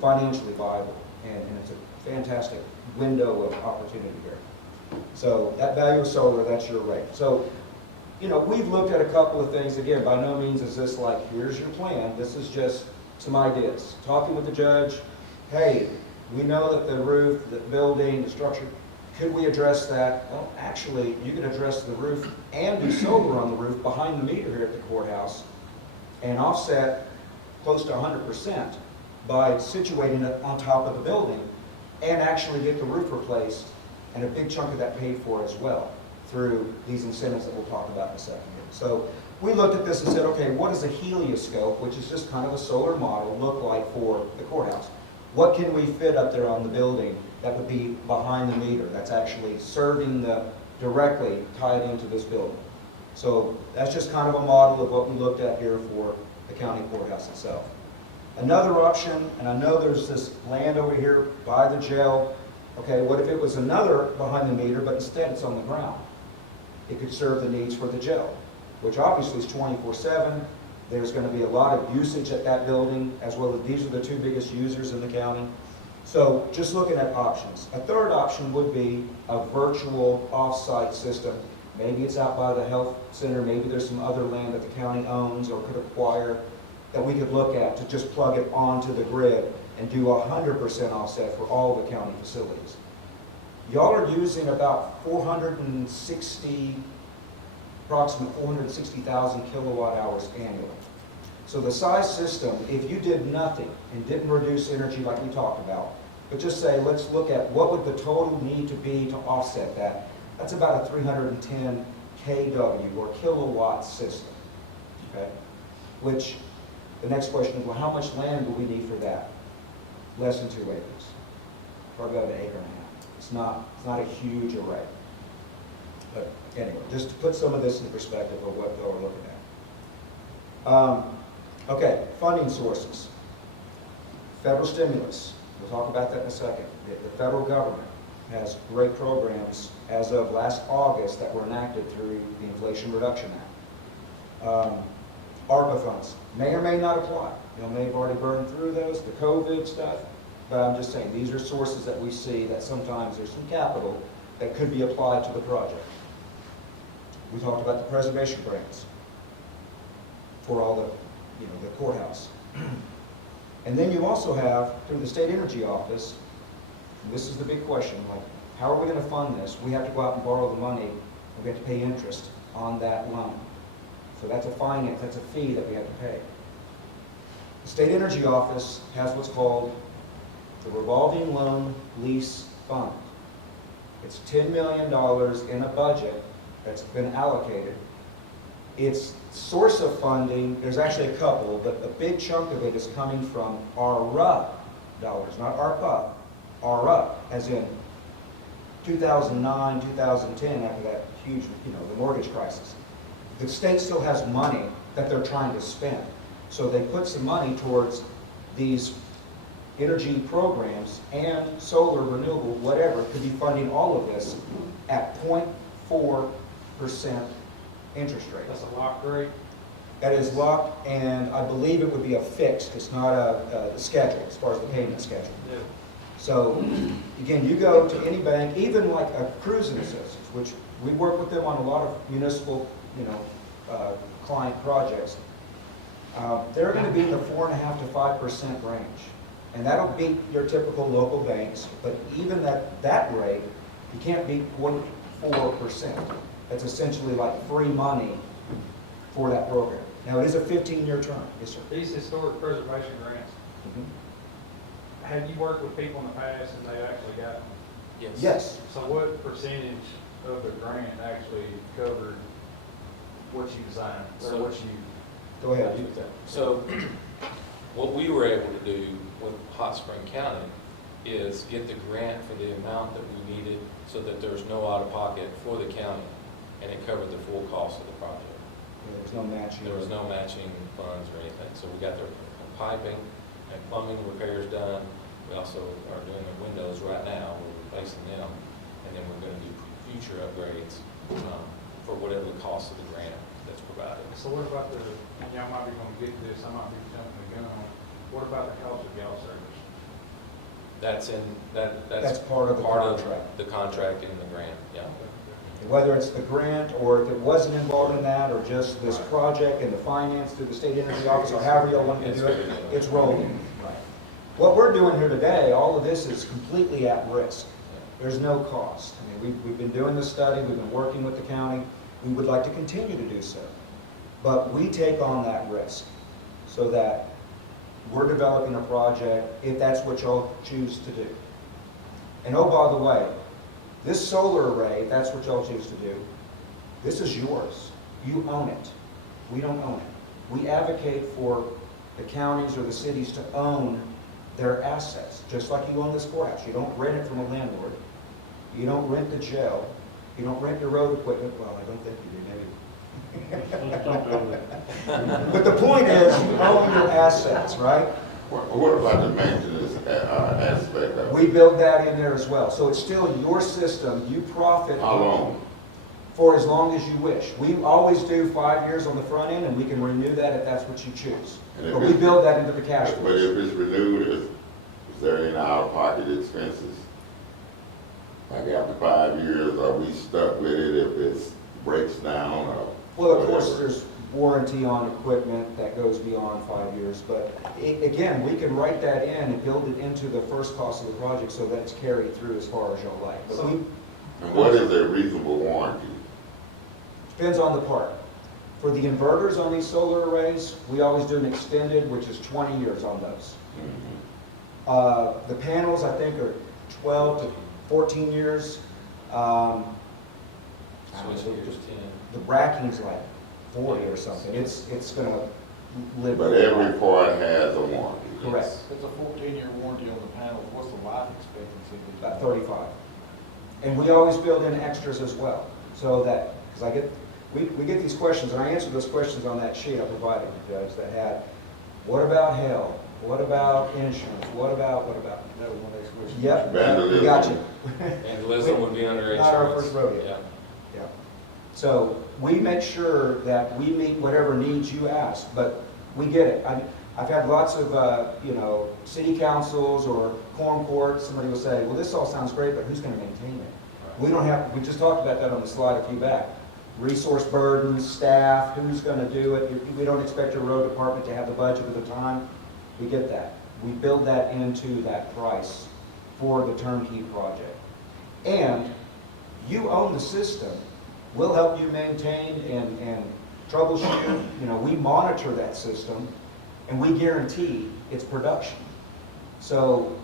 financially viable, and it's a fantastic window of opportunity here. So that value of solar, that's your rate. So, we've looked at a couple of things. Again, by no means is this like, here's your plan. This is just some ideas. Talking with the judge, hey, we know that the roof, the building, the structure, could we address that? Well, actually, you can address the roof and do solar on the roof behind the meter here at the courthouse and offset close to 100% by situating it on top of the building and actually get the roof replaced and a big chunk of that paid for as well through these incentives that we'll talk about in a second here. So we looked at this and said, okay, what does a helioscope, which is just kind of a solar model, look like for the courthouse? What can we fit up there on the building that would be behind the meter, that's actually serving directly tied into this building? So that's just kind of a model of what we looked at here for the county courthouse itself. Another option, and I know there's this land over here by the jail, Okay, what if it was another behind the meter, but instead it's on the ground? It could serve the needs for the jail, which obviously is 24/7. There's going to be a lot of usage at that building, as well as these are the two biggest users in the county. So just looking at options. A third option would be a virtual off-site system. Maybe it's out by the health center, maybe there's some other land that the county owns or could acquire that we could look at to just plug it onto the grid and do 100% offset for all the county facilities. Y'all are using about 460, approximately 460,000 kilowatt hours annually. So the size system, if you did nothing and didn't reduce energy like we talked about, but just say, let's look at what would the total need to be to offset that. That's about a 310 kW or kilowatt system, okay? Which, the next question is, well, how much land do we need for that? Less than 2 acres, probably about 1.5 acres. It's not a huge array. But anyway, just to put some of this in perspective of what we're looking at. Okay, funding sources. Federal stimulus. We'll talk about that in a second. The federal government has great programs as of last August that were enacted through the Inflation Reduction Act. ARPA funds may or may not apply. You may have already burned through those, the COVID stuff, but I'm just saying these are sources that we see that sometimes there's some capital that could be applied to the project. We talked about the preservation grants for all the courthouse. And then you also have, through the State Energy Office, and this is the big question, like, how are we going to fund this? We have to go out and borrow the money, and we have to pay interest on that loan. So that's a finance, that's a fee that we have to pay. The State Energy Office has what's called the Revolving Loan Lease Fund. It's $10 million in a budget that's been allocated. Its source of funding, there's actually a couple, but a big chunk of it is coming from ARPA dollars, not ARPA, ARPA, as in 2009, 2010, after that huge, the mortgage crisis. The state still has money that they're trying to spend. So they put some money towards these energy programs and solar, renewable, whatever, could be funding all of this at 0.4% interest rate. That's a locked rate? That is locked, and I believe it would be a fixed. It's not a schedule, as far as the payment schedule. Yeah. So, again, you go to any bank, even like a cruising associates, which we work with them on a lot of municipal, client projects. They're going to be in the 4.5% to 5% range. And that'll beat your typical local banks, but even at that rate, you can't beat 0.4%. That's essentially like free money for that program. Now, it is a 15-year term. Yes, sir. These historic preservation grants, have you worked with people in the past and they've actually got them? Yes. Yes. So what percentage of the grant actually covered what you designed, or So- what you? Go ahead. So what we were able to do with Hot Spring County is get the grant for the amount that we needed so that there was no out-of-pocket for the county, and it covered the full cost of the project. There's no matching. There was no matching funds or anything. So we got the piping and plumbing repairs done. We also are doing the windows right now. We're replacing them, and then we're going to do future upgrades for whatever the cost of the grant that's provided. So what about and y'all might be gonna get to this, I might be jumping the gun on, what about the cost of gal service? That's part of the contract. The contract in the grant, yeah. Whether it's the grant, or if it wasn't involved in that, or just this project and the finance through the State Energy Office, or however y'all want to do it, it's rolling. What we're doing here today, all of this is completely at risk. There's no cost. I mean, we've been doing this study, we've been working with the county, we would like to continue to do so. But we take on that risk so that we're developing a project if that's what y'all choose to do. And oh, by the way, this solar array, if that's what y'all choose to do, this is yours. You own it. We don't own it. We advocate for the counties or the cities to own their assets, just like you own this courthouse. You don't rent it from a landlord. You don't rent the jail. You don't rent your road equipment. Well, I don't think you do, maybe. But the point is, you own your assets, right? What about the maintenance aspect of We it. build that in there as well. So it's still your system, you profit. How long? For as long as you wish. We always do 5 years on the front end, and we can renew that if that's what you choose. And if But we it's- build that into the cash But flows. if it's renewed, is there any out-of-pocket expenses? Like after 5 years, are we stuck with it if it breaks down or? Well, of course, whatever? there's warranty on equipment that goes beyond 5 years, but again, we can write that in and build it into the first cost of the project so that it's carried through as far as y'all like. But we, And what is a reasonable warranty? depends on the part. For the inverters on these solar arrays, we always do an extended, which is 20 years on those. The panels, I think, are 12 to 14 years. Switch gears, 10. The bracking's like 40 or something. It's gonna live. But every part has a warranty. Correct, It's a 14-year warranty on the panels, what's the life expectancy? about 35. And we always build in extras as well, so that, because we get these questions, and I answered those questions on that sheet I provided you, Judge, that had, what about hail? What about insurance? What about? That was my next question. Yep, Vandalism. we got you. Vandalism would be under insurance. Not our first rodeo. Yeah. Yeah. So we make sure that we meet whatever needs you ask, but we get it. I've had lots of, city councils or quorum courts, somebody will say, well, this all sounds great, but who's gonna maintain it? We don't have, we just talked about that on the slide a few back. Resource burdens, staff, who's gonna do it? We don't expect your road department to have the budget at the time. We get that. We build that into that price for the turnkey project. And you own the system. We'll help you maintain and troubleshoot. We monitor that system, and we guarantee its production. So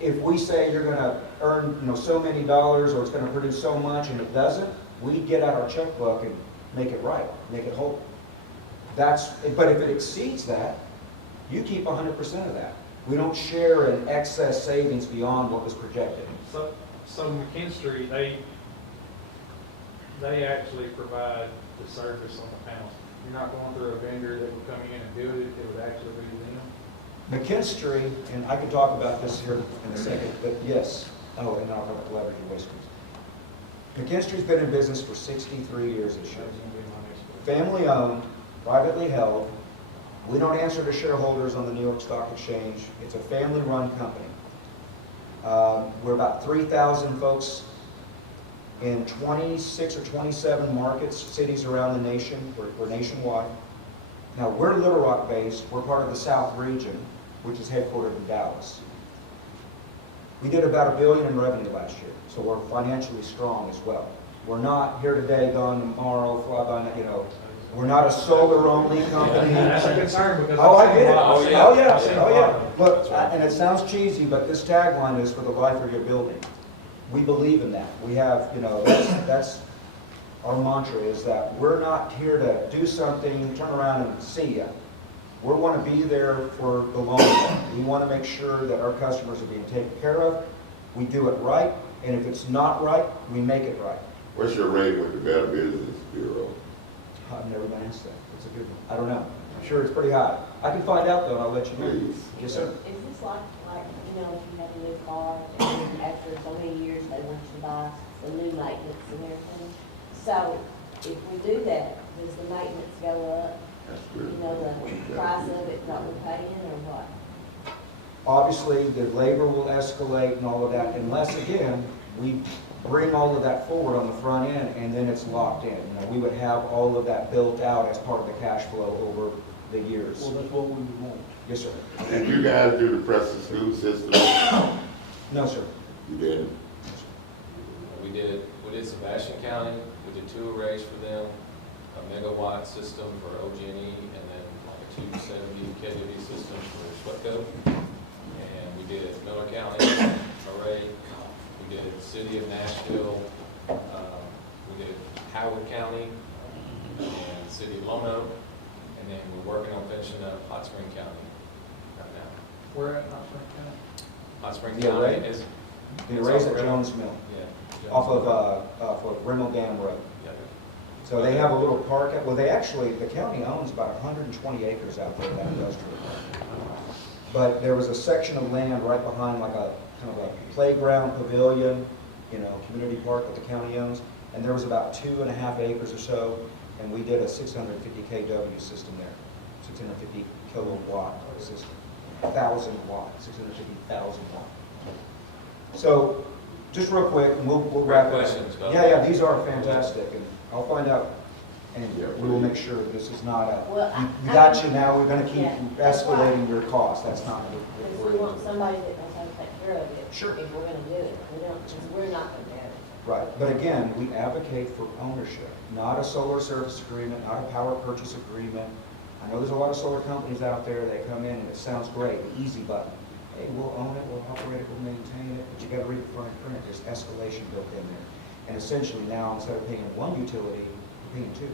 if we say you're gonna earn, so many dollars, or it's gonna produce so much, and it doesn't, we get out our checkbook and make it right, make it whole. But if it exceeds that, you keep 100% of that. We don't share an excess savings beyond what was projected. So McKinstry, they actually provide the service on the panels. You're not going through a vendor that would come in and build it, it would actually be them. McKinstry, and I can talk about this here in a second, but yes. Oh, and I'll talk about leverage waste streams. McKinstry's been in business for 63 years this year. That was gonna be my next question. Family owned, privately held. We don't answer to shareholders on the New York Stock Exchange. It's a family-run company. We're about 3,000 folks in 26 or 27 markets, cities around the nation. We're nationwide. Now, we're Little Rock based. We're part of the South region, which is headquartered in Dallas. We did about $1 billion in revenue last year, so we're financially strong as well. We're not here today, gone tomorrow, fly by night, We're not a solar-only company. That's a concern because Oh, I've I seen get it. a lot. Oh, yeah. I've seen a Oh, lot yeah. of them. Look, and it sounds cheesy, but this tagline is for the life of your building. We believe in that. We have, that's our mantra, is that we're not here to do something, turn around and see ya. We want to be there for the long run. We want to make sure that our customers are being taken care of. We do it right, and if it's not right, we make it right. What's your rate with the Better Business Bureau? I've never been asked that. It's a good one. I don't know. I'm sure it's pretty high. I can find out though, and I'll let you know. Please. Yes, sir. Is this like, if you have a new car, and after so many years, they want you to buy the new maintenance and everything? So if we do that, does the maintenance go up? That's good. The price of it, what we're paying, or what? Obviously, the labor will escalate and all of that, unless, again, we bring all of that forward on the front end, and then it's locked in. We would have all of that built out as part of the cash flow over the years. Well, that's what we would want. Yes, sir. And you guys do the Prescott-Nevada system? No, sir. You didn't? We did Sebastian County, we did 2 arrays for them, a megawatt system for OG&E, and then like a 270 kW system for Schwetco. And we did Miller County array, we did City of Nashville, we did Howard County, and City of Lono, and then we're working on finishing up Hot Spring County right now. Where at Hot Spring County? Hot Spring The County array? is. The it's arrays off at Rimmel. Jones Mill, Yeah. off of Rimmel Dam Road. Yeah. So they have a little park, the county owns about 120 acres out there, that industrial park. But there was a section of land right behind like a kind of a playground pavilion, community park that the county owns. And there was about 2.5 acres or so, and we did a 650 kW system there, 650 kilowatt system, 1,000 watt, 650,000 watt. So, just real quick, and we'll wrap it Questions, up. Bob? Yeah, these are fantastic, and I'll find out, and we will make sure that this is not we got you now, we're gonna keep escalating your cost, that's not what Because we're we doing. want somebody that knows how to take care of it. Sure. If we're gonna do it, because we're not gonna do it. Right, but again, we advocate for ownership, not a solar service agreement, not a power purchase agreement. I know there's a lot of solar companies out there, they come in and it sounds great, the easy button. Hey, we'll own it, we'll operate it, we'll maintain it, but you gotta read the fine print, there's escalation built in there. And essentially now, instead of paying one utility, we're paying two.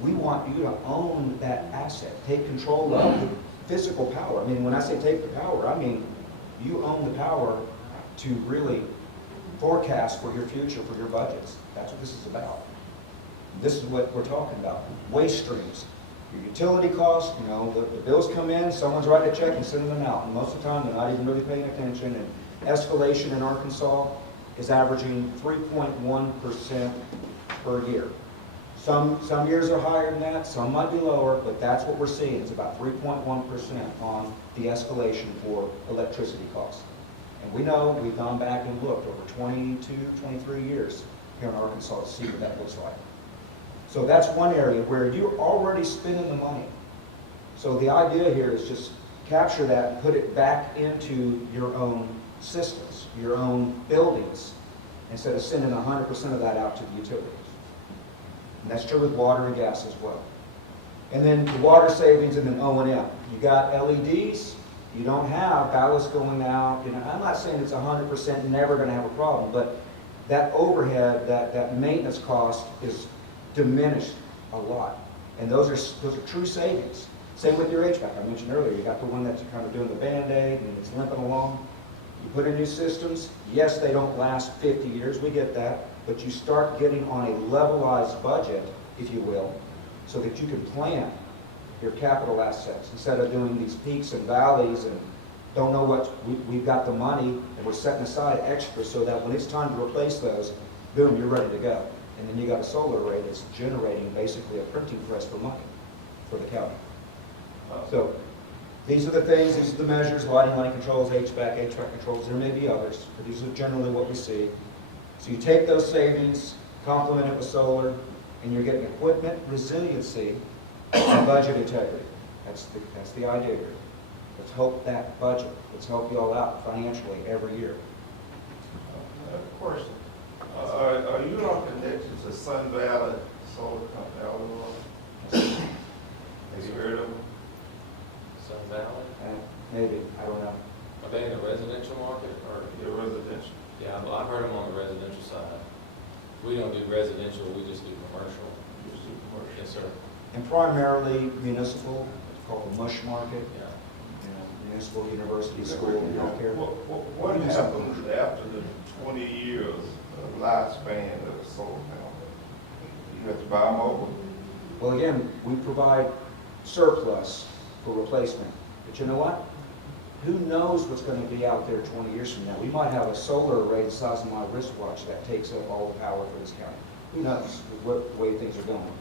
We want you to own that asset, take control of the physical power. I mean, when I say take the power, I mean you own the power to really forecast for your future, for your budgets. That's what this is about. This is what we're talking about. Waste streams. Your utility costs, the bills come in, someone's writing a check and sending them out. And most of the time, they're not even really paying attention. And escalation in Arkansas is averaging 3.1% per year. Some years are higher than that, some might be lower, but that's what we're seeing. It's about 3.1% on the escalation for electricity costs. And we know, we've gone back and looked over 22, 23 years here in Arkansas to see what that looks like. So that's one area where you're already spending the money. So the idea here is just capture that and put it back into your own systems, your own buildings, instead of sending 100% of that out to the utilities. And that's true with water and gas as well. And then the water savings and then O&M. You got LEDs, you don't have ballast going out. I'm not saying it's 100% never going to have a problem, but that overhead, that maintenance cost is diminished a lot. And those are true savings. Same with your HVAC. I mentioned earlier, you got the one that's kind of doing the Band-Aid and it's limping along. You put in new systems. Yes, they don't last 50 years. We get that. But you start getting on a levelized budget, if you will, so that you can plan your capital assets instead of doing these peaks and valleys and don't know what, we've got the money and we're setting aside extra so that when it's time to replace those, boom, you're ready to go. And then you got a solar array that's generating basically a printing press for money for the county. So these are the things, these are the measures, lighting controls, HVAC controls, there may be others, but these are generally what we see. So you take those savings, complement it with solar, and you're getting equipment resiliency and budget integrity. That's the idea here. Let's help that budget. Let's help you all out financially every year. Question. Are you all connected to Sun Valley Solar Company out of Have you heard of them? Sun Valley? Maybe, I don't know. Are they in the residential market or? They're residential. Yeah, I've heard them on the residential side. We don't do residential, we just do commercial. You just do commercial. Yes, sir. And primarily municipal, it's called the MUSH market. Yeah. Municipal, university, school, and healthcare. What happens after the 20 years of lifespan of a solar panel? You have to buy them over? Well, again, we provide surplus for replacement. But you know what? Who knows what's going to be out there 20 years from now? We might have a solar array the size of my wristwatch that takes up all the power for this county. Who knows with the way things are going?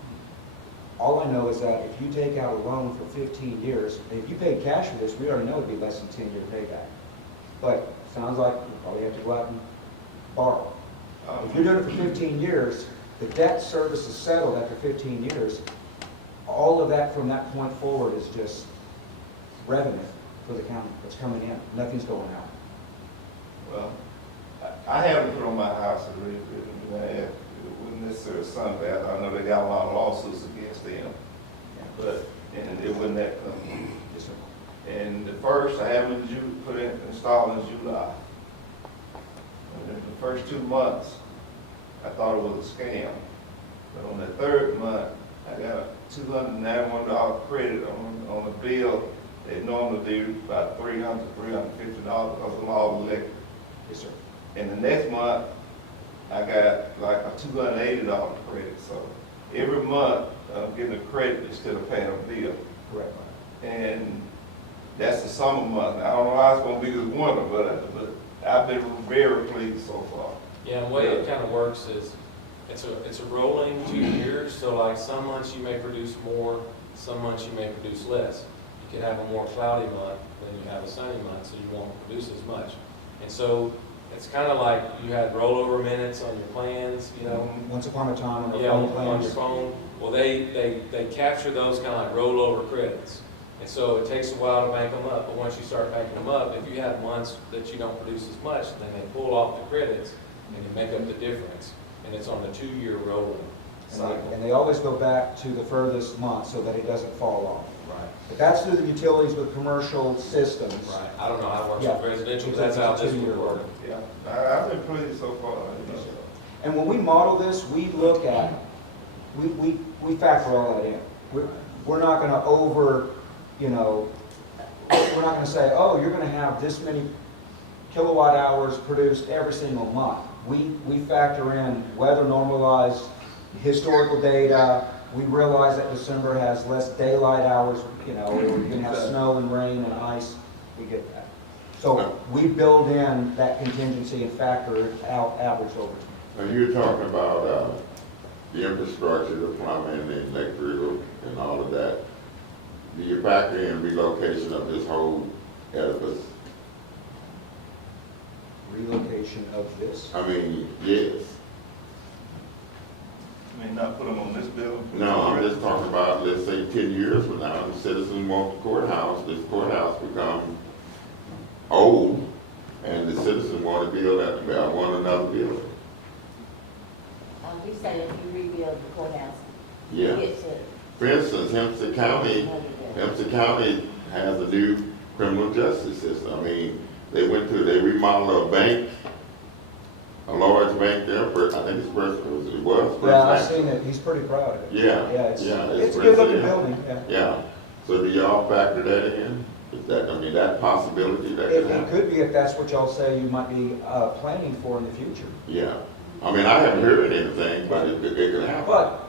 All I know is that if you take out a loan for 15 years, and if you paid cash for this, we already know it'd be less than 10-year payback. But sounds like you probably have to go out and borrow. If you're doing it for 15 years, the debt service is settled after 15 years. All of that from that point forward is just revenue for the county that's coming in. Nothing's going out. Well, I haven't put on my house a really good. It wasn't necessarily Sun Valley. I know they got a lot of lawsuits against them, but and it wasn't that company. Yes, sir. And the first I haven't installed in July. And in the first 2 months, I thought it was a scam. But on the third month, I got a $291 credit on the bill. They normally do about $300 to $350 because of all the electric. Yes, sir. And the next month, I got like a $280 credit. So every month, I'm getting a credit instead of paying a bill. Correct. And That's the summer month. I don't know how it's gonna be this winter, but I've been very pleased so far. Yeah, and the way it kind of works is, it's a rolling 2 years, so like some months you may produce more, some months you may produce less. You could have a more cloudy month than you have a sunny month, so you won't produce as much. And so it's kind of like you had rollover minutes on your plans, you know? Once upon a time on our Yeah, phone on plans. your phone. Well, they capture those kind of like rollover credits. And so it takes a while to bank them up, but once you start banking them up, if you have months that you don't produce as much, then they pull off the credits and you make up the difference. And it's on a 2-year rolling cycle. And they always go back to the furthest month so that it doesn't fall off. Right. But that's through the utilities with commercial systems. Right. I don't know how it works Yeah. with residential, but that's how this would work. Yeah, I've been pleased so far. And when we model this, we look at, we factor all that in. We're not gonna we're not gonna say, oh, you're gonna have this many kilowatt hours produced every single month. We factor in weather normalized, historical data. We realize that December has less daylight hours, or you're gonna have snow and rain and ice. We get that. So we build in that contingency and factor it out average over time. Now, you're talking about the infrastructure, the plumbing, the electrical, and all of that. Do you factor in relocation of this whole edifice? Relocation of this? I mean, yes. I mean, not put them on this bill? No, I'm just talking about, let's say 10 years from now, the citizens want the courthouse, this courthouse become old, and the citizens want to build want another building. We say if you rebuild the courthouse, Yeah. you get to. For instance, Hempstead County has a new criminal justice system. I mean, they remodeled a bank, a large bank there, I think it's Prescott, it was. Yeah, I've seen it. He's pretty proud of it. Yeah. It's yeah, a good looking building, yeah. Yeah. So do y'all factor that in? Is that, that possibility that could It happen? could be if that's what y'all say you might be planning for in the future. Yeah. I mean, I haven't heard anything, but it could happen. But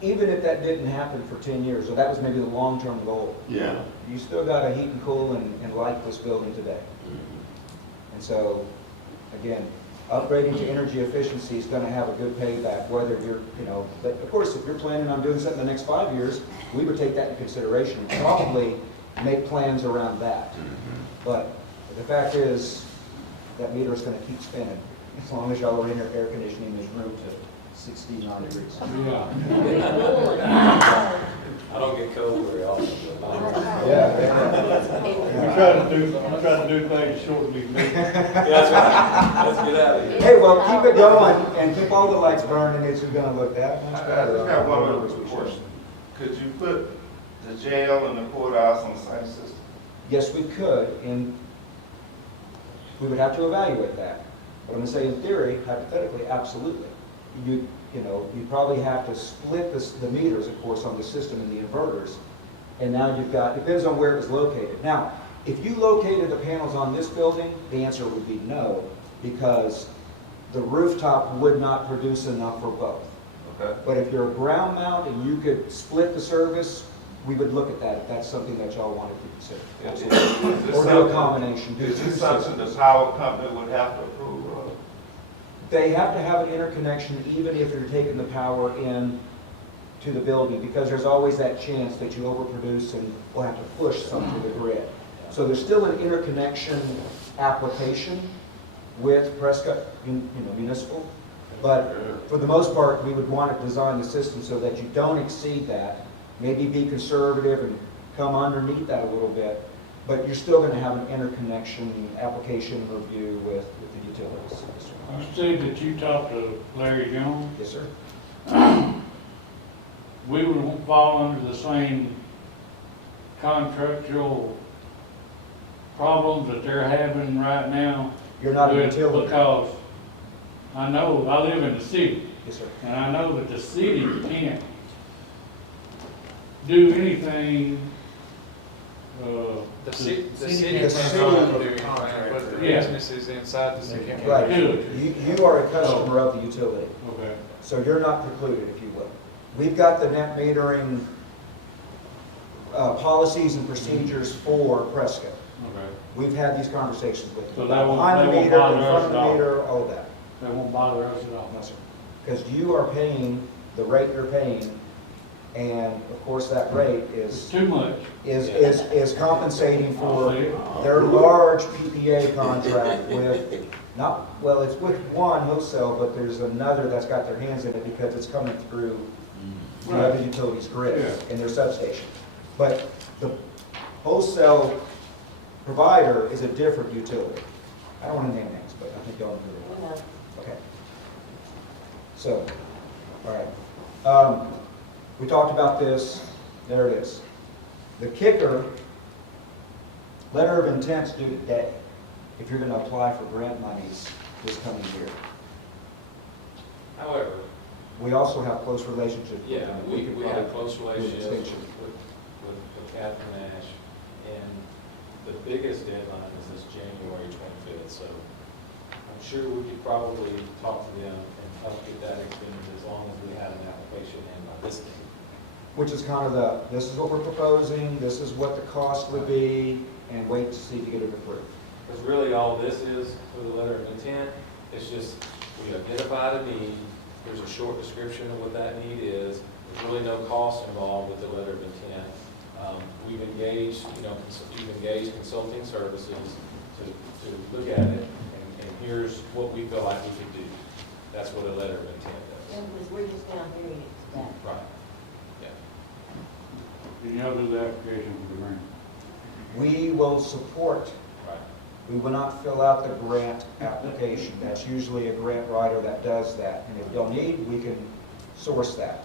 even if that didn't happen for 10 years, or that was maybe the long-term goal, Yeah. you still got to heat and cool and light this building today. Mhm. And so, again, upgrading to energy efficiency is going to have a good payback, whether you're, but of course, if you're planning on doing something in the next 5 years, we would take that into consideration and probably make plans around that. But the fact is, that meter is going to keep spinning as long as y'all are in your air conditioning this room to 69 degrees. I don't get cold very often. Yeah. I'm trying to do things short these meetings. Yeah, that's right. Let's get out of here. Hey, well, keep it going and keep all the lights burning. It's going to look that much I better. just got one other question. Could you put the jail and the courthouse on the same system? Yes, we could, and we would have to evaluate that. But I'm going to say in theory, hypothetically, absolutely. You'd probably have to split the meters, of course, on the system and the inverters. And now you've got, depends on where it was located. Now, if you located the panels on this building, the answer would be no, because the rooftop would not produce enough for both. Okay. But if you're a ground mount and you could split the service, we would look at that if that's something that y'all wanted to consider. Absolutely. Or do a combination. Is this something the power company would have to approve of? They have to have an interconnection even if you're taking the power in to the building, because there's always that chance that you overproduce and will have to push some to the grid. So there's still an interconnection application with Prescott Municipal, but for the most part, we would want to design the system so that you don't exceed that, maybe be conservative and come underneath that a little bit, but you're still going to have an interconnection application review with the utilities. You said that you talked to Larry Jones. Yes, sir. We would fall under the same contractual problems that they're having right now. You're not a utility. Because I know, I live in the city. Yes, sir. And I know that the city can't do anything, The city The can't city- do anything, but the Yeah. businesses inside the city can't. Right. Good. You are a customer of the utility, Okay. so you're not precluded, if you will. We've got the net metering policies and procedures for Prescott. Okay. We've had these conversations with So them. that won't- Behind the that won't meter, in bother front us of at the all. meter, all of that. That won't bother us at all. No, sir. Because you are paying the rate you're paying, and of course, that rate It's too much. is compensating for I'll see. their large PPA contract with, not, well, it's with one wholesale, but there's another that's got their hands in it because it's coming through the Right. other utilities grid Yeah. in their substation. But the wholesale provider is a different utility. I don't want to name names, but I think y'all know who they are. You know, Okay. So, all right. We talked about this. There it is. The kicker, letter of intent's due today if you're going to apply for grant monies this coming year. However, We also have close relationships. with yeah, them. we could have probably close do an relationships extension. with Catherine Ash, and the biggest deadline is this January 25th, so I'm sure we could probably talk to them and help get that extended as long as we had an application in by this date. Which is kind of this is what we're proposing, this is what the cost would be, and wait to see if you get it approved. Because really all this is for the letter of intent, it's just, we identified a need, there's a short description of what that need is, there's really no cost involved with the letter of intent. We've engaged, we've engaged consulting services to look at it, and here's what we feel like we could do. That's what a letter of intent does. because we're just now hearing it today. Right. Yeah. Can y'all do the application for the grant? We will support. Right. We will not fill out the grant application. That's usually a grant writer that does that. And if you'll need, we can source that.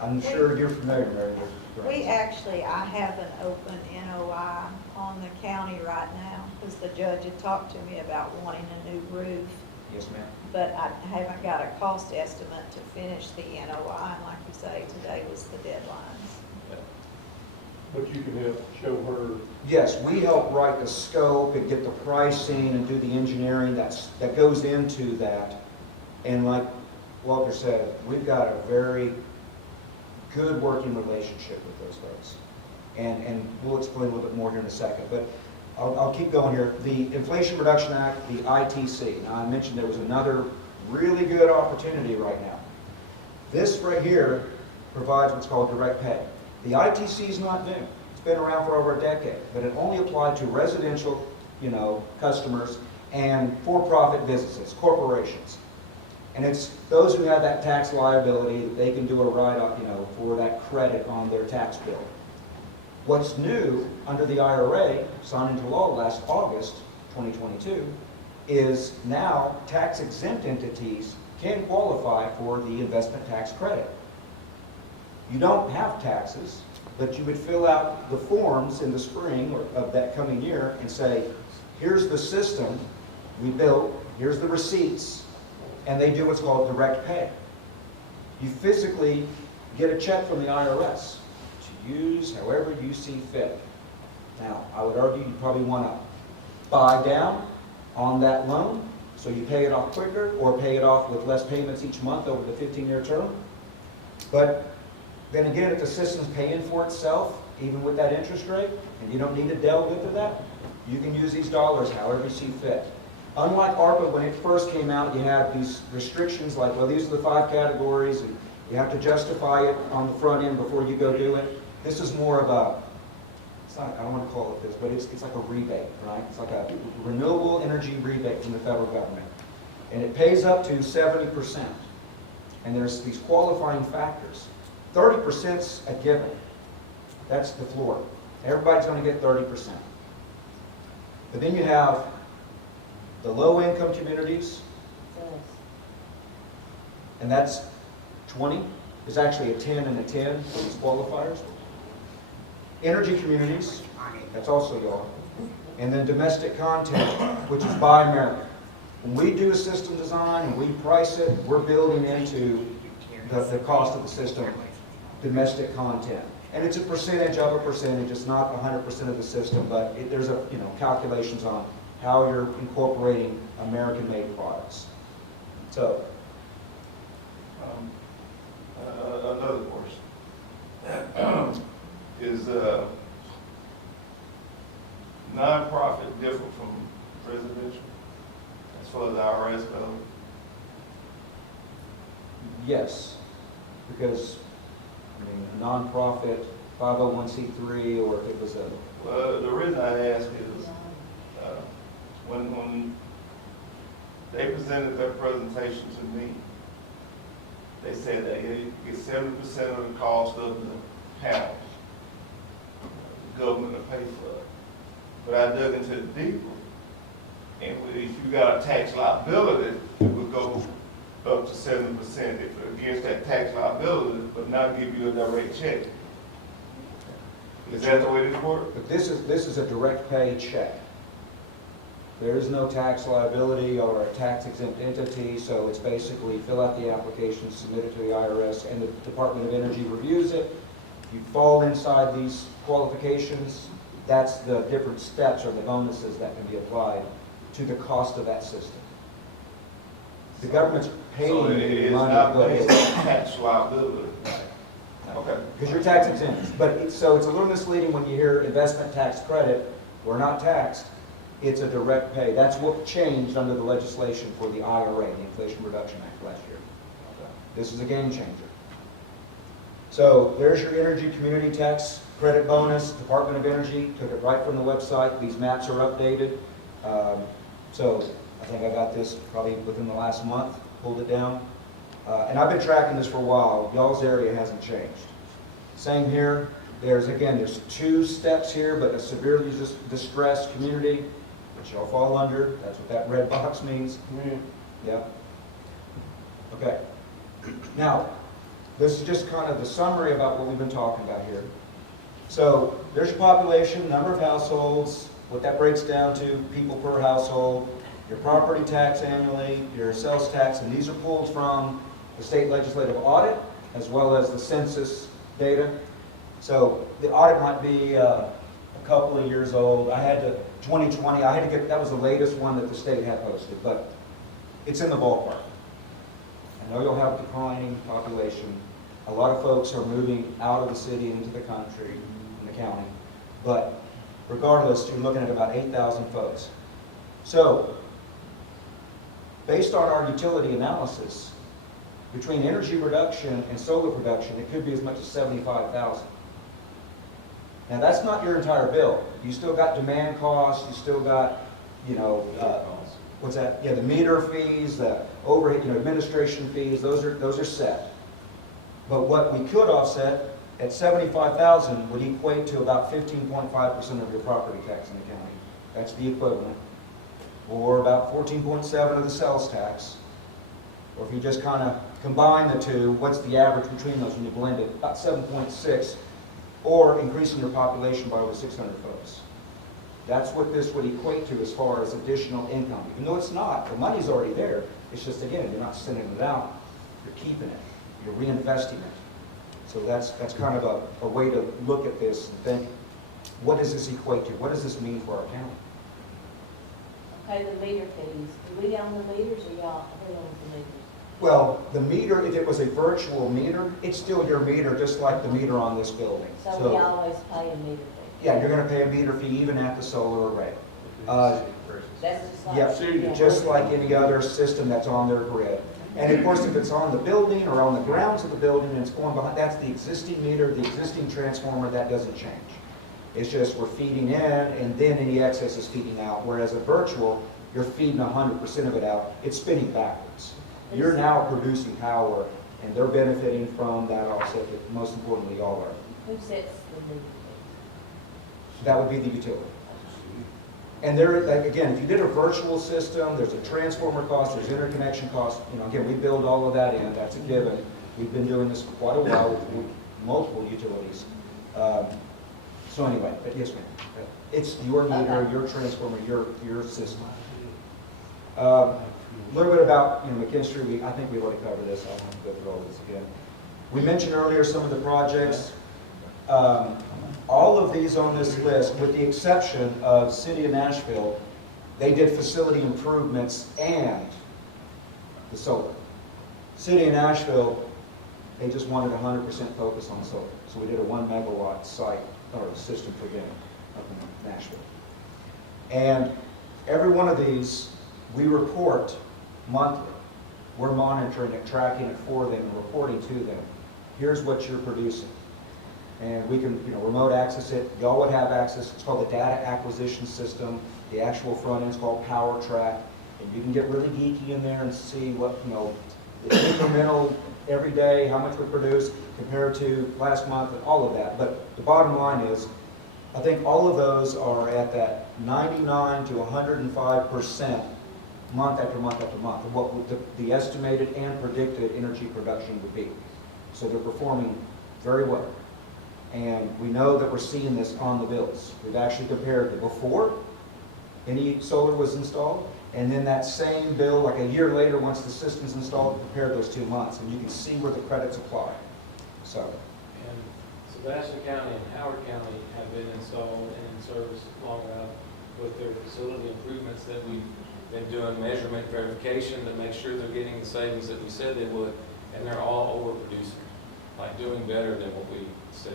I'm sure you're familiar, Mary, with grants. We actually, I have an open NOI on the county right now, because the judge had talked to me about wanting a new roof, Yes, ma'am. but I haven't got a cost estimate to finish the NOI, and like you say, today was the deadline. But you can help show her, Yes, we help write the scope and get the pricing and do the engineering that goes into that. And like Walter said, we've got a very good working relationship with those folks. And we'll explain a little bit more here in a second. But I'll keep going here. The Inflation Reduction Act, the ITC. Now, I mentioned there was another really good opportunity right now. This right here provides what's called direct pay. The ITC is not new. It's been around for over a decade, but it only applied to residential, customers and for-profit businesses, corporations. And it's those who have that tax liability that they can do a write-off, for that credit on their tax bill. What's new under the IRA, signed into law last August 2022, is now tax-exempt entities can qualify for the investment tax credit. You don't have taxes, but you would fill out the forms in the spring of that coming year and say, here's the system we built, here's the receipts, and they do what's called direct pay. You physically get a check from the IRS to use however you see fit. Now, I would argue you probably want to buy down on that loan, so you pay it off quicker, or pay it off with less payments each month over the 15-year term. But then again, if the system's paying for itself, even with that interest rate, and you don't need to delve into that, you can use these dollars however you see fit. Unlike ARPA, when it first came out, you had these restrictions like, well, these are the 5 categories, and you have to justify it on the front end before you go do it. This is more of a, it's not, I don't want to call it this, but it's like a rebate, right? It's like a renewable energy rebate from the federal government. And it pays up to 70%. And there's these qualifying factors. 30%'s a given. That's the floor. Everybody's going to get 30%. But then you have the low-income communities, and that's 20. There's actually a 10 and a 10 for these qualifiers. Energy communities, that's also y'all. And then domestic content, which is Buy America. When we do a system design and we price it, we're building into the cost of the system domestic content. And it's a percentage of a percentage. It's not 100% of the system, but there's a calculations on how you're incorporating American-made products. So, another question is yes, because, I mean, a nonprofit, 501c3, or if it was a, Well, the reason I ask is, when they presented their presentation to me, they said that you get 70% of the cost of the panel. The government will pay for it. But I dug into it deeper, and if you got a tax liability, it would go up to 70% against that tax liability, but not give you a direct check. Is that the way this works? but this is a direct pay check. There is no tax liability or a tax exempt entity, so it's basically fill out the application, submit it to the IRS, and the Department of Energy reviews it. You fall inside these qualifications, that's the different steps or the bonuses that can be applied to the cost of that system. The government's paying So it you is money, not but based it's, on tax liability. Okay. because you're tax exempt. But it's a little misleading when you hear investment tax credit, we're not taxed. It's a direct pay. That's what changed under the legislation for the IRA, the Inflation Reduction Act last year. This is a game changer. So there's your energy community tax credit bonus. Department of Energy took it right from the website. These maps are updated. So I think I got this probably within the last month, pulled it down. And I've been tracking this for a while. Y'all's area hasn't changed. Same here. There's 2 steps here, but a severely distressed community, which y'all fall under. That's what that red box means. Yep. Okay. Now, this is just kind of the summary about what we've been talking about here. So there's your population, number of households, what that breaks down to, people per household, your property tax annually, your sales tax, and these are pulled from the state legislative audit as well as the census data. So the audit might be a couple of years old. 2020, I had to get, that was the latest one that the state had posted, but it's in the ballpark. I know you'll have a declining population. A lot of folks are moving out of the city into the country, in the county. But regardless, you're looking at about 8,000 folks. So, based on our utility analysis, between energy reduction and solar production, it could be as much as 75,000. Now, that's not your entire bill. You still got demand costs, you still got, what's that? Yeah, the meter fees, the overhead, administration fees, those are set. But what we could offset at 75,000 would equate to about 15.5% of your property tax in the county. That's the equivalent. Or about 14.7 of the sales tax. Or if you just kind of combine the two, what's the average between those when you blend it? About 7.6. Or increasing your population by over 600 folks. That's what this would equate to as far as additional income. Even though it's not, the money's already there. It's just, again, you're not sending it out, you're keeping it, you're reinvesting it. So that's kind of a way to look at this and think, what does this equate to? What does this mean for our county? Okay, the meter fees, do we own the meters or y'all, who owns the meters? Well, the meter, if it was a virtual meter, it's still your meter, just like the meter on this building. So we always pay a meter fee? Yeah, you're going to pay a meter fee even at the solar array. That's just like. Yep, just like any other system that's on their grid. And of course, if it's on the building or on the grounds of the building and it's going behind, that's the existing meter, the existing transformer, that doesn't change. It's just we're feeding in and then any excess is feeding out. Whereas a virtual, you're feeding 100% of it out. It's spinning backwards. You're now producing power and they're benefiting from that offset, but most importantly, y'all are. Who sets the meter fee? That would be the utility. And there, again, if you did a virtual system, there's a transformer cost, there's interconnection cost. Again, we build all of that in. That's a given. We've been doing this for quite a while with multiple utilities. So anyway, but yes, ma'am. It's your meter, your transformer, your system. A little bit about McKinstry. I think we already covered this. I don't want to go through all this again. We mentioned earlier some of the projects. All of these on this list, with the exception of City of Nashville, they did facility improvements and the solar. City of Nashville, they just wanted 100% focus on solar. So we did a 1 megawatt site or system for them up in Nashville. And every one of these we report monthly. we're monitoring it, tracking it for them, and reporting to them. Here's what you're producing. And we can, remote access it. Y'all would have access. It's called the data acquisition system. The actual front end is called Power Track. And you can get really geeky in there and see what, the incremental every day, how much we produce compared to last month and all of that. But the bottom line is, I think all of those are at that 99 to 105% month after month after month of what the estimated and predicted energy production would be. So they're performing very well. And we know that we're seeing this on the bills. We've actually compared the before any solar was installed, and then that same bill, like a year later, once the system's installed, compared those 2 months, and you can see where the credits apply. So. And Sebastian County and Howard County have been installed and in service long enough with their facility improvements that we've been doing measurement verification to make sure they're getting the savings that we said they would, and they're all overproducing, like doing better than what we said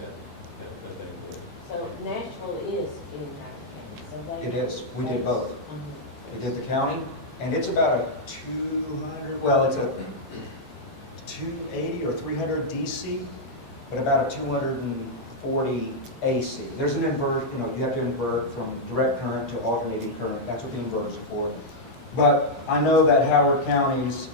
that they would. So Nashville is in Howard County, so they. It is. We did both. We did the county, and it's about a 200, well, it's a 280 or 300 DC, but about a 240 AC. There's an invert, you have to invert from direct current to alternating current. That's what the inverters are for. But I know that Howard County's,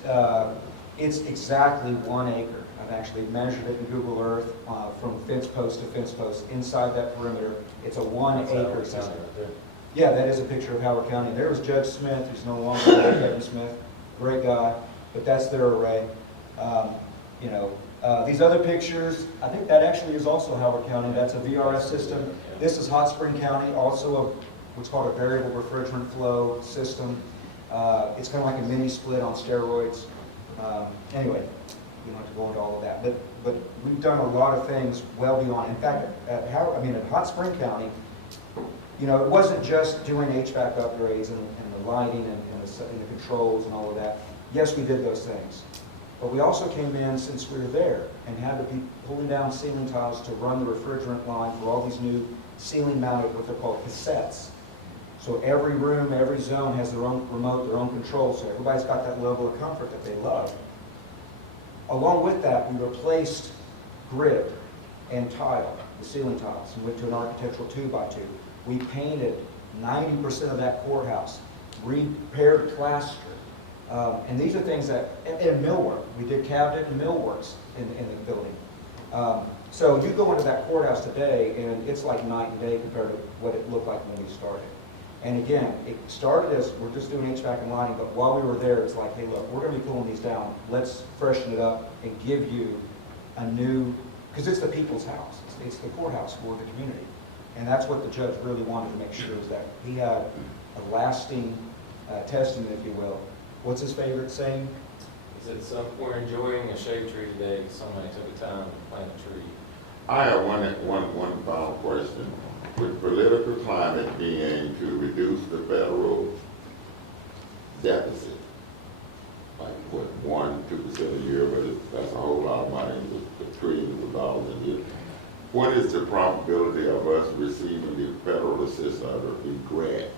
it's exactly 1 acre. I've actually measured it in Google Earth from fence post to fence post inside that perimeter. It's a 1 acre system. Yeah, that is a picture of Howard County. There was Judge Smith, who's no longer there, Kevin Smith, great guy, but that's their array. These other pictures, I think that actually is also Howard County. That's a VRS system. This is Hot Spring County, also what's called a variable refrigerant flow system. It's kind of like a mini split on steroids. Anyway, we don't have to go into all of that, but we've done a lot of things well beyond. In fact, at Hot Spring County, it wasn't just doing HVAC upgrades and the lighting and the controls and all of that. Yes, we did those things. But we also came in, since we were there, and had to be pulling down ceiling tiles to run the refrigerant line for all these new ceiling mounted, what they're called cassettes. So every room, every zone has their own remote, their own control, so everybody's got that level of comfort that they love. Along with that, we replaced grid and tile, the ceiling tiles, and went to an architectural 2x2. We painted 90% of that courthouse, repaired plaster. And these are things that, in millwork, we did cabinet and millworks in the building. So you go into that courthouse today, and it's like night and day compared to what it looked like when we started. And again, it started as we're just doing HVAC and lighting, but while we were there, it's like, hey, look, we're going to be pulling these down. Let's freshen it up and give you a new, because it's the people's house. It's the courthouse for the community. And that's what the judge really wanted to make sure, is that he had a lasting testament, if you will. What's his favorite saying? He said, we're enjoying a shade tree today because somebody took the time to plant a tree. I have one final question. With political climate being to reduce the federal deficit, like what, 1-2% a year, but that's a whole lot of money, the trillions of dollars a year. What is the probability of us receiving the federal assistance or the grant,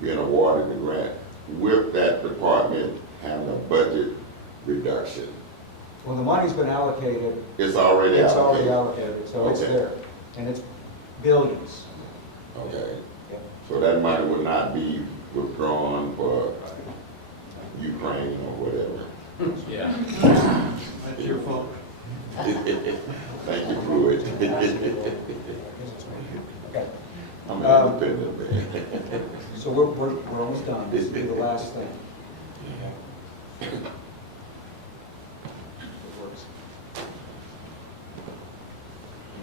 being awarded the grant, with that department having a budget reduction? Well, the money's been allocated. It's already allocated? It's already allocated, so it's there. And it's billions. Okay. Yep. So that money would not be withdrawn for Ukraine or whatever? Yeah. That's your fault. Thank you, Pruitt. Okay. I'm an independent man. So we're almost done. This will be the last thing. It works.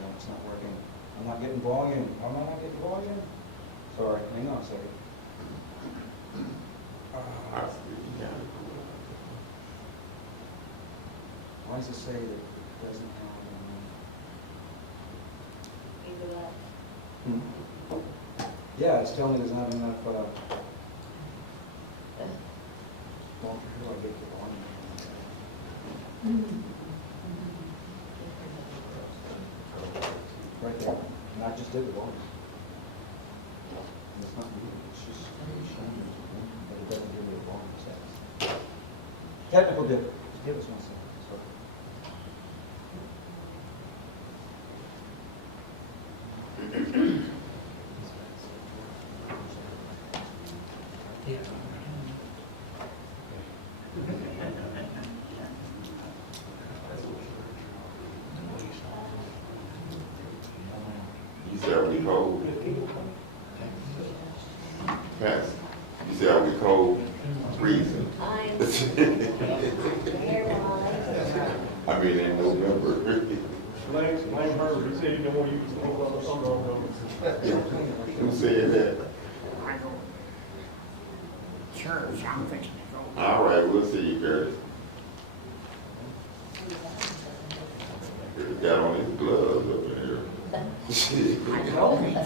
No, it's not working. I'm not getting volume. Am I not getting volume? Sorry, hang on a second. Why does it say that it doesn't have? Either that. Yeah, it's telling me there's not enough. Well, how do I get the volume? Right there. And I just did the volume. It's not moving. It's just showing me, but it doesn't give me a volume set. Technical difficulties. Give us 1 second. Sorry. You said I'll be cold. Pass. You said I'll be cold, freezing. I'm, I mean, in November. Blame her, he said he didn't want you to hold on to something. Who said that? Church, I'm fixing to go. All right, we'll see you, Curtis. Curtis got on his gloves up in here. I told him,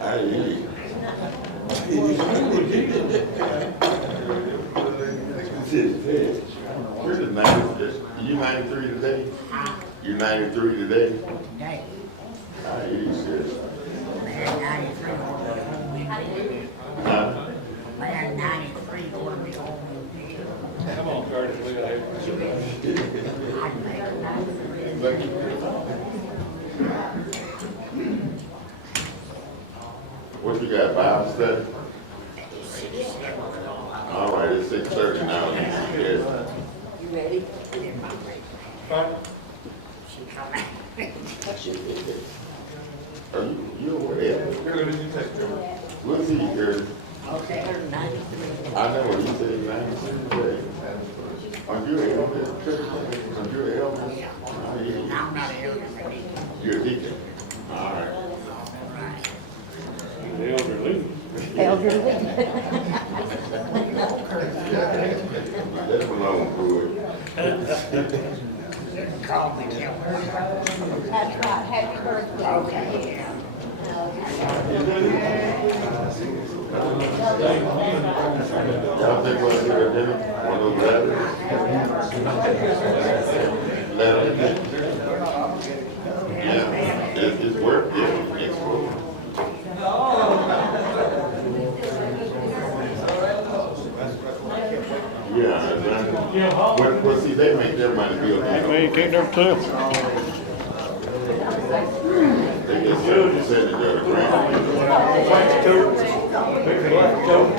I hear you. Curtis 90, you 93 today? You 93 today? Today, I hear you, Curtis. I had 93 over the whole weekend. Huh? I had 93 over the whole weekend. Come on, Curtis, look at that. I'd make it 93. Thank you. What you got, Bible study? All right, it's 6:30 now. Yes. you ready? She come back. Are you aware? Curtis, you take care of it. We'll see you, Curtis. Okay, 93. I know what you said, 93 today. Aren't you an elder? Aren't you an elder? I hear you. I'm not elder, but You're a deacon. All right. The elderly. Elderly. Let him alone, Pruitt. call me Kelly. That's right, happy birthday. Okay, yeah. Y'all think we'll do a dinner? One of those letters? Letters? Yeah, it's worth it. Next week. Yeah, well, see, they make their money build. Well, you can't never tell. They get 7% of their grant. Black coat, big black coat.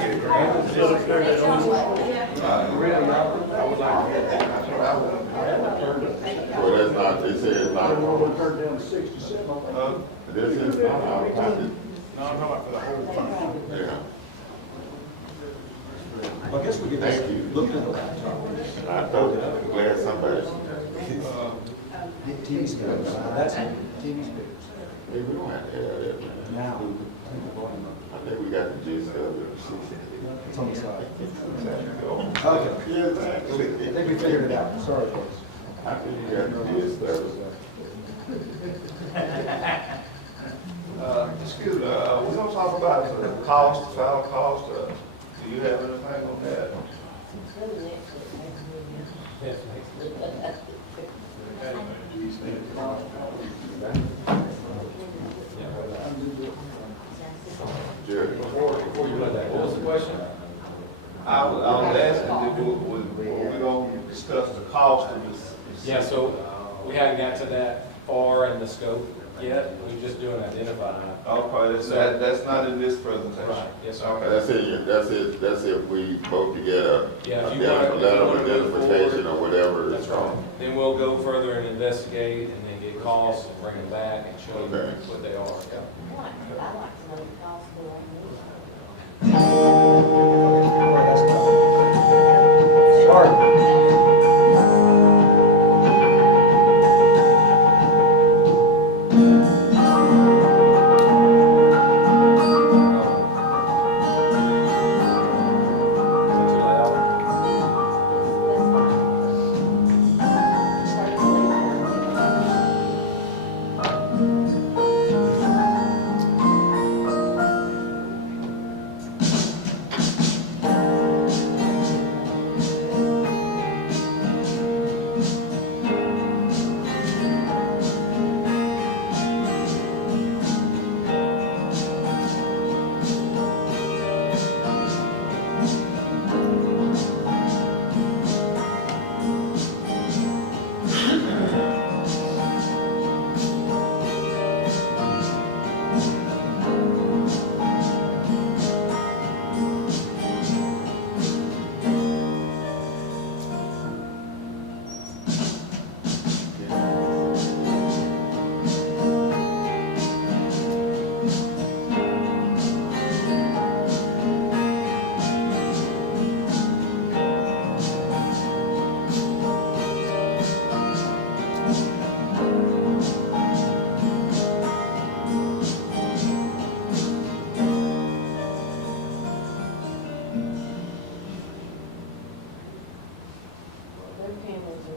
Well, that's not, they say it's not. Turned down to 67. This is not out of pocket. No, I'm talking about for the whole fund. Yeah. I guess we could just Thank you. look at the laptop. I thought, I'm glad somebody. Get TV speakers. That's it. TV speakers. Hey, we don't have to have that, man. Now, I think we got the gist of it. it's on the side. Okay. Okay. Yeah, exactly. I think we figured it out. Sorry, folks. I think you got the gist of it. Excuse me, we're gonna talk about the cost, the final cost, do you have anything on that? Jerry. Before you let that, what was the question? I was asking, we gonna discuss the cost of this? Yeah, so we haven't got to that far in the scope yet. We're just doing identifying. Okay, that's not in this presentation. Right, yes, sir. Okay. That's if we vote to get a Yeah, if you letter wanna- if you of wanna move identification forward, or whatever That's it's right. called. Then we'll go further and investigate and then get costs and bring them back and show you Okay. what they are. Yeah. I'd like to know the cost of it. All right, that's enough. Sorry. Too loud?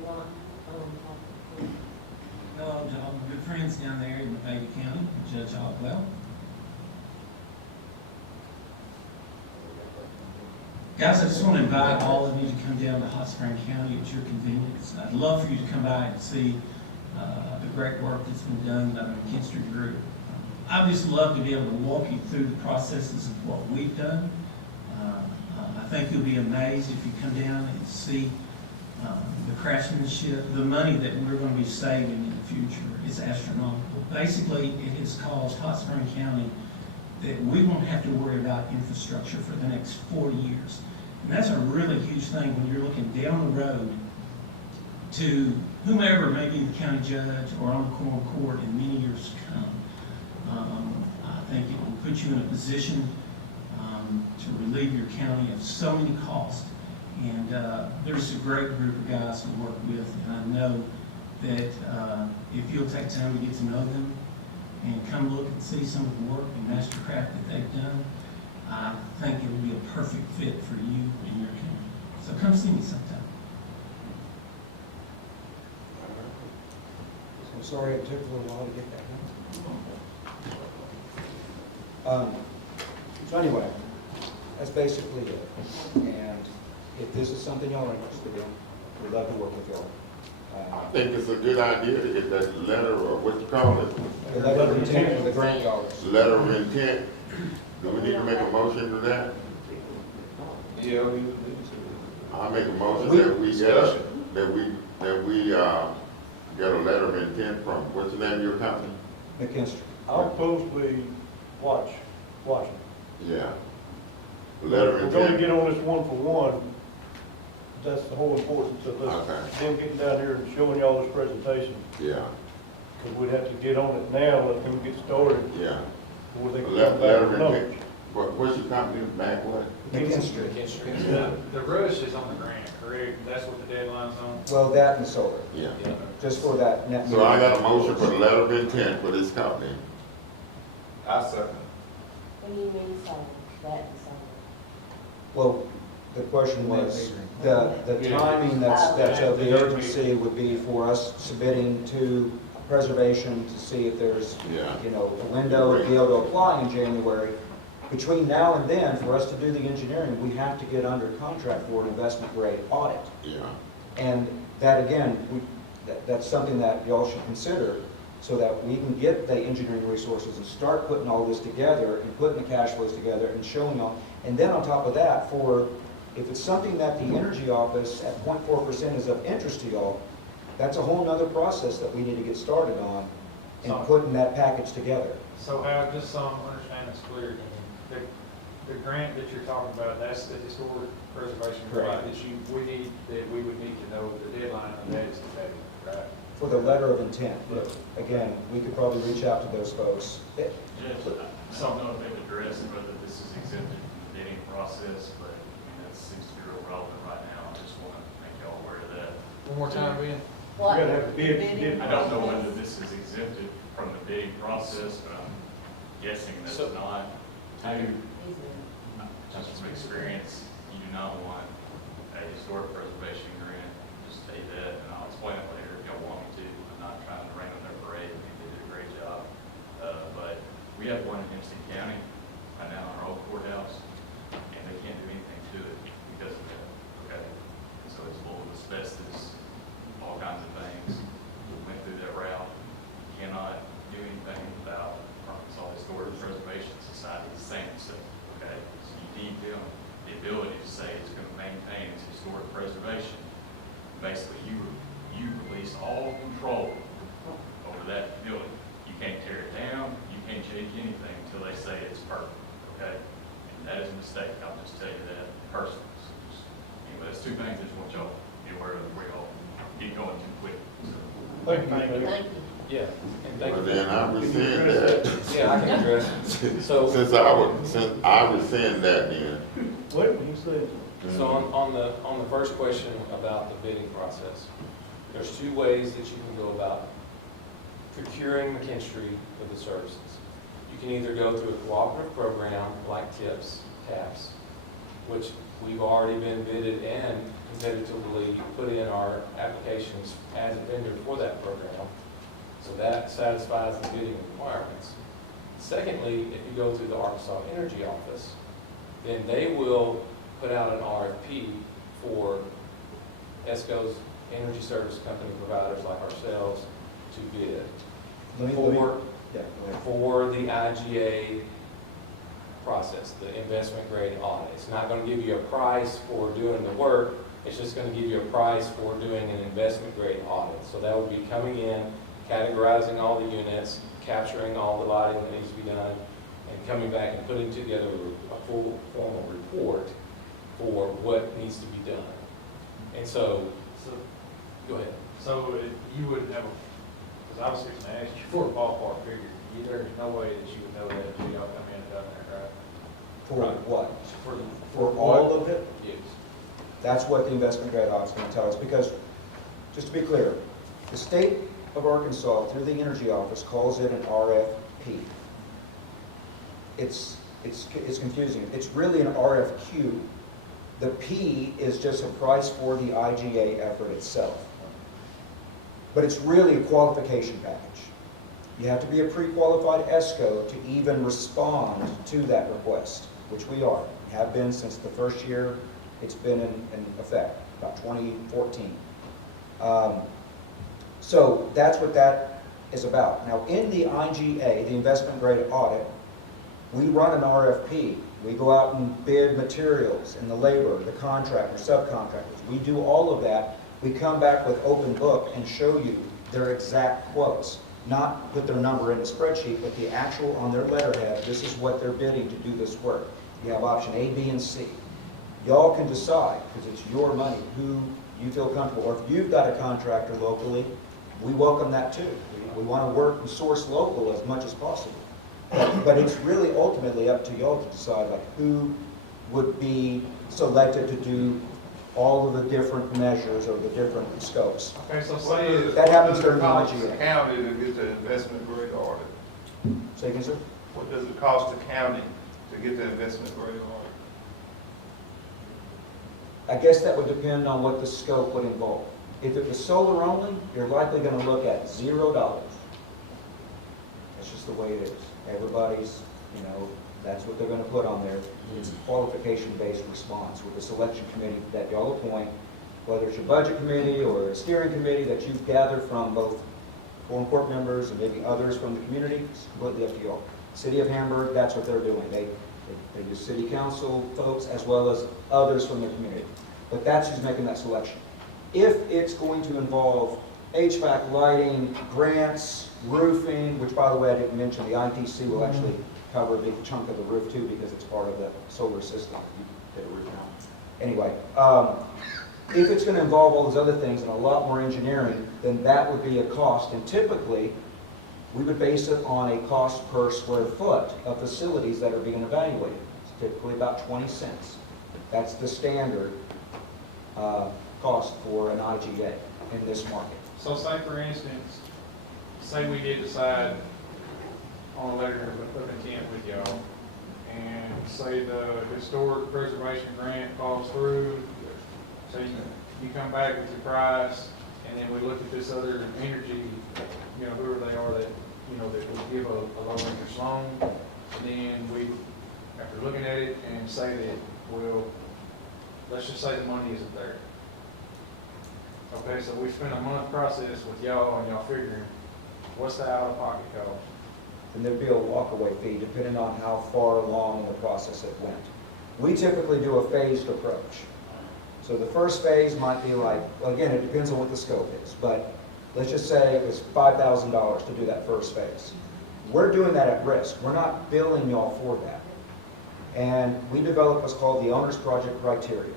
not, No, I'm good friends down there in Nevada County, Judge Hopwell. Guys, I just want to invite all of you to come down to Hot Spring County at your convenience. I'd love for you to come by and see the great work that's been done by the McKinstry Group. I'd just love to be able to walk you through the processes of what we've done. I think you'll be amazed if you come down and see the craftsmanship. The money that we're going to be saving in the future is astronomical. Basically, it has caused Hot Spring County that we won't have to worry about infrastructure for the next 40 years. And that's a really huge thing when you're looking down the road to whomever may be the county judge or on the Quorum court in many years to come. I think it will put you in a position to relieve your county of so many costs. And there's a great group of guys to work with, and I know that if you'll take time to get to know them and come look and see some of the work and mastercraft that they've done, I think it will be a perfect fit for you and your county. So come see me sometime. I'm sorry it took a little while to get that done. So anyway, that's basically it. And if this is something y'all are interested in, we'd love to work with y'all. I think it's a good idea to get that letter, or what you call it? The letter of intent for the grant dollars. Letter of intent. Do we need to make a motion to that? Yeah, I make a motion that we get a letter of intent from, what's the name of your company? McKinstry. I propose we watch it. Yeah. Letter of We're going to intent. get on this one for one. That's the whole importance of this, Okay. them getting down here and showing y'all this presentation. Yeah, Because we'd have to get on it now, let them get started yeah. before they can Letter come back of with intent. numbers. What's your company back what? McKinstry. The rush is on the grant, correct? That's what the deadline's on? Well, that and solar, Yeah. just for that net. So I got a motion for the letter of intent for this company. I second. when you mean so, that and so. Well, the question was, the timing that's of the urgency would be for us submitting to preservation to see if there's, Yeah. a window to be able to apply in January. Between now and then, for us to do the engineering, we have to get under contract for an investment grade audit. Yeah. And that, again, that's something that y'all should consider, so that we can get the engineering resources and start putting all this together and putting the cash flows together and showing all. And then on top of that, if it's something that the energy office at 0.4% is of interest to y'all, that's a whole nother process that we need to get started on and putting that package together. So how, just so I understand this clear, the grant that you're talking about, that's the historic preservation grant Correct. that we would need to know the deadline of that is today, right? For the letter of intent, again, we could probably reach out to those folks. Judge, I don't know if they've addressed whether this is exempted from the bidding process, but that seems to be real relevant right now. I just want to make y'all aware of that. One more time, Ben? We gotta have a bid. I don't know whether this is exempted from the bidding process, but I'm guessing that's not. Just from experience, you do not want a historic preservation grant. Just say that, and I'll explain it later if y'all want me to. I'm not trying to rain on their parade. I think they did a great job. But we have one in Hempstead County, right now in our old courthouse, and they can't do anything to it because of that, okay? So it's full of asbestos, all kinds of things. We went through that route. Cannot do anything without Arkansas Historic Preservation Society saying so, okay? So you need them, the ability to say it's going to maintain its historic preservation. Basically, you release all control over that building. You can't tear it down, you can't change anything until they say it's perfect, okay? And that is a mistake, I'll just tell you that personally. So anyway, that's two things I just want y'all to be aware of before y'all get going too quick. So. Thank you. Thank you. Yeah, and thank you. Well, then I rescind that. Yeah, I can address it. So, Since I rescind that then. Wait, you said. so on the first question about the bidding process, there's two ways that you can go about procuring McKinstry for the services. You can either go through a cooperative program like TAPS, which we've already been bidded and competitively put in our applications as a vendor for that program. So that satisfies the bidding requirements. Secondly, if you go through the Arkansas Energy Office, then they will put out an RFP for ESCO's energy service company providers like ourselves to bid for the IGA process, the investment grade audit. It's not going to give you a price for doing the work, it's just going to give you a price for doing an investment grade audit. So that would be coming in, categorizing all the units, capturing all the lighting that needs to be done, and coming back and putting together a full formal report for what needs to be done. And so, go ahead. So you wouldn't have, because I was fixing to ask you for a ballpark figure, there's no way that you would know that until y'all come in and done that, right? For what? For all of it? Yes. That's what the investment grade audit is going to tell us, because, just to be clear, the state of Arkansas, through the Energy Office, calls it an RFP. It's confusing. It's really an RFQ. The P is just a price for the IGA effort itself. But it's really a qualification package. You have to be a pre-qualified ESCO to even respond to that request, which we are. We have been since the first year it's been in effect, about 2014. So that's what that is about. Now, in the IGA, the investment grade audit, we run an RFP. We go out and bid materials and the labor, the contractors, subcontractors. We do all of that. We come back with open book and show you their exact quotes. Not put their number in a spreadsheet, but the actual on their letterhead, this is what they're bidding to do this work. You have option A, B, and C. Y'all can decide, because it's your money, who you feel comfortable. Or if you've got a contractor locally, we welcome that too. We want to work and source local as much as possible. But it's really ultimately up to y'all to decide like who would be selected to do all of the different measures or the different scopes. Okay, so say that happens during the What does IGA. it cost the county to get the investment grade audit? Say again, sir? What does it cost the county to get the investment grade audit? I guess that would depend on what the scope would involve. If it was solar only, you're likely going to look at $0. That's just the way it is. Everybody's, that's what they're going to put on there. It's a qualification-based response with a selection committee that y'all appoint, whether it's your budget committee or a steering committee that you've gathered from both Quorum Corp members and maybe others from the community. It's completely up to y'all. City of Hamburg, that's what they're doing. They do city council folks as well as others from the community. But that's who's making that selection. If it's going to involve HVAC, lighting, grants, roofing, which by the way I didn't mention, the ITC will actually cover a big chunk of the roof too because it's part of the solar system. You did a roof now. Anyway, if it's going to involve all those other things and a lot more engineering, then that would be a cost. And typically, we would base it on a cost per square foot of facilities that are being evaluated. It's typically about 20 cents. That's the standard cost for an IGA in this market. So say for instance, say we did decide on a letter of intent with y'all, and say the historic preservation grant falls through, so you come back with your price, and then we look at this other energy, whoever they are that, that would give a low interest loan, and then we, after looking at it and say that, well, let's just say the money isn't there. Okay, so we spent a month process with y'all and y'all figuring, what's the out-of-pocket cost? And there'd be a walkaway fee depending on how far along in the process it went. We typically do a phased approach. So the first phase might be like, well, again, it depends on what the scope is, but let's just say it was $5,000 to do that first phase. We're doing that at risk. We're not billing y'all for that. And we develop what's called the owner's project criteria.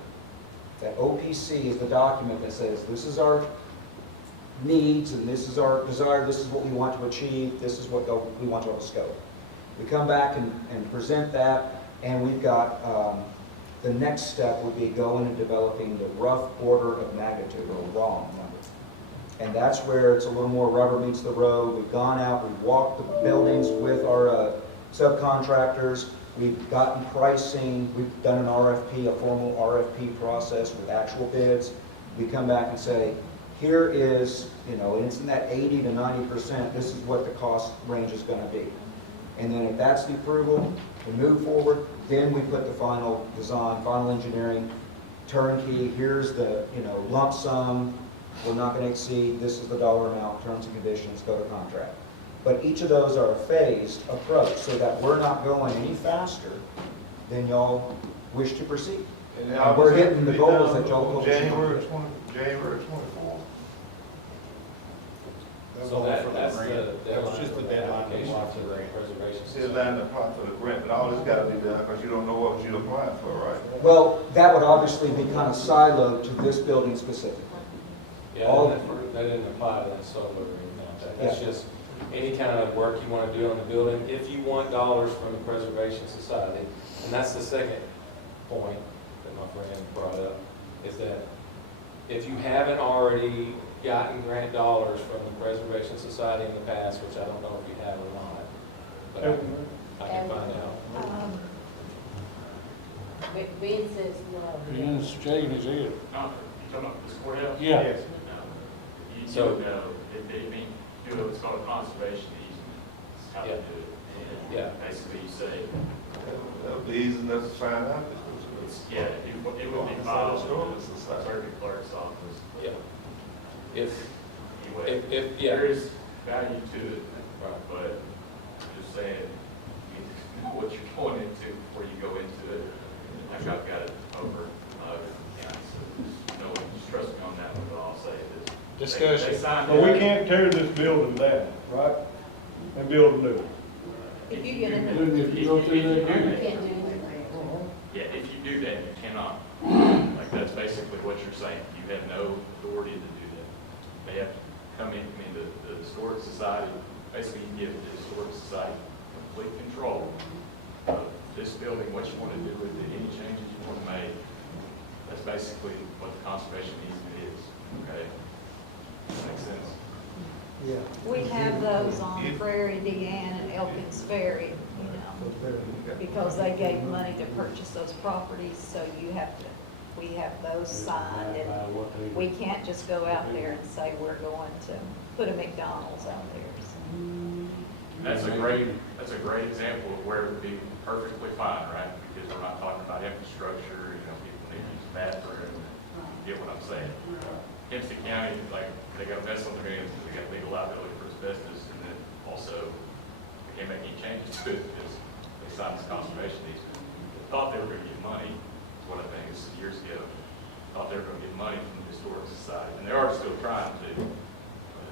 That OPC is the document that says this is our needs and this is our desire, this is what we want to achieve, this is what we want to scope. We come back and present that, and we've got the next step would be going and developing the rough order of magnitude, or ROM number. And that's where it's a little more rubber meets the road. We've gone out, we've walked the buildings with our subcontractors. We've gotten pricing, we've done an RFP, a formal RFP process with actual bids. We come back and say, here is, you know, and it's in that 80 to 90%, this is what the cost range is gonna be. And then if that's the approval, we move forward, then we put the final design, final engineering, turnkey, here's the, you know, lump sum, we're not gonna exceed, this is the dollar amount, terms and conditions, go to contract. But each of those are a phased approach so that we're not going any faster than y'all wish to proceed. And we're hitting the goals that y'all told us. January 24th. So that's the That's just the deadline to apply for the grant. Preservation. Still line to apply for the grant, but all this gotta be done because you don't know what you're applying for, right? Well, that would obviously be kind of siloed to this building specifically. Yeah, All- that didn't apply to that solar or anything like that. That's Yeah. just any kind of work you want to do on the building, if you want dollars from the Preservation Society. And that's the second point that my friend brought up, is that if you haven't already gotten grant dollars from the Preservation Society in the past, which I don't know if you have or not, but I can find out. Ben says no. Ben's shaking his head. No, you talking about this courthouse? Yeah. Yes. You So- don't know, it mean, do what's called a conservation easement, it's how to Yeah. do it. And Yeah. basically you say, That'll be easy enough to find out. it's, yeah, it would be filed with the circuit clerk's office. Yeah. If, Anyway, if, yeah. there is value to it, Right. but I'm just saying, you need to know what you're going into before you go into it. Like I've got it over, and so just no, just trust me on that one, but I'll say this. Discussion. They signed But we it. can't tear this building down, right? And build a new one. If you get in Even if you go through that You agreement. can't do anything. Yeah, if you do that, you cannot. Like, that's basically what you're saying. You have no authority to do that. They have to come in, I mean, the Historic Society, basically you give the Historic Society complete control of this building, what you want to do with it, any changes you want to make. That's basically what the conservation easement is, okay? Does that make sense? Yeah. We have those on Prairie, Deanne, and Elkins Ferry, you know, because they gave money to purchase those properties, so you have to, we have those signed, and we can't just go out there and say we're going to put a McDonald's out there. That's a great example of where it would be perfectly fine, right? Because we're not talking about infrastructure, you know, people need to use the bathroom, you get what I'm saying? Hempstead County, like, they got a mess on their hands, because they got legal liability for asbestos, and then also, they can't make any changes to it, because they signed this conservation easement. Thought they were gonna get money, is what I think, this is years ago. Thought they were gonna get money from the Historic Society, and they are still trying to. But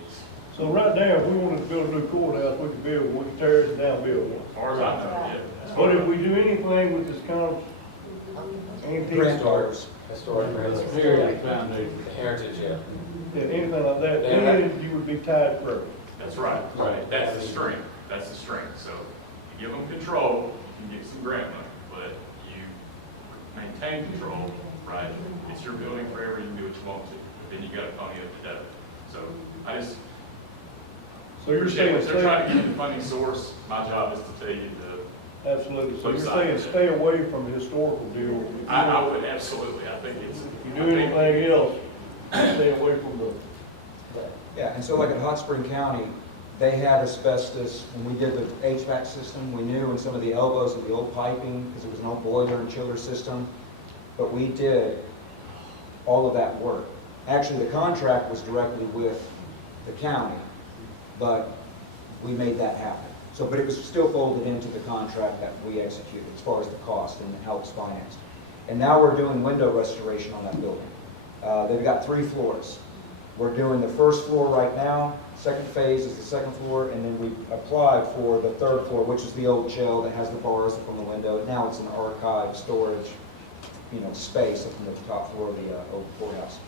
it's- So right now, if we wanted to build a new courthouse, we could build one, we could tear it down, build one. As far as I know, yeah. As far But as- if we do anything with this kind of antique Grant store, dollars. Historic Heritage Foundation. Heritage, yeah. yeah, anything like that, Yeah. then you would be tied forever. That's right. Right. That's the strength. That's the strength. So you give them control, you can get some grant money, but you maintain control, right? It's your building forever, you can do what you want to, but then you got to pony up the debt. So I just, So you're saying, if they're trying to give you the funding source, my job is to tell you absolutely, so you're flip side saying of that. stay away from the historical deal. I would absolutely, I think it's. If you do anything else, stay away from the, Yeah, and so like in Hot Spring County, they had asbestos, when we did the HVAC system, we knew in some of the elbows of the old piping, because it was an old boiler and chiller system, but we did all of that work. Actually, the contract was directly with the county, but we made that happen. So, but it was still folded into the contract that we executed as far as the cost and how it's financed. And now we're doing window restoration on that building. They've got 3 floors. We're doing the first floor right now, second phase is the second floor, and then we applied for the 3rd floor, which is the old shell that has the bars up on the window. Now it's an archive storage, you know, space up on the top floor of the old courthouse.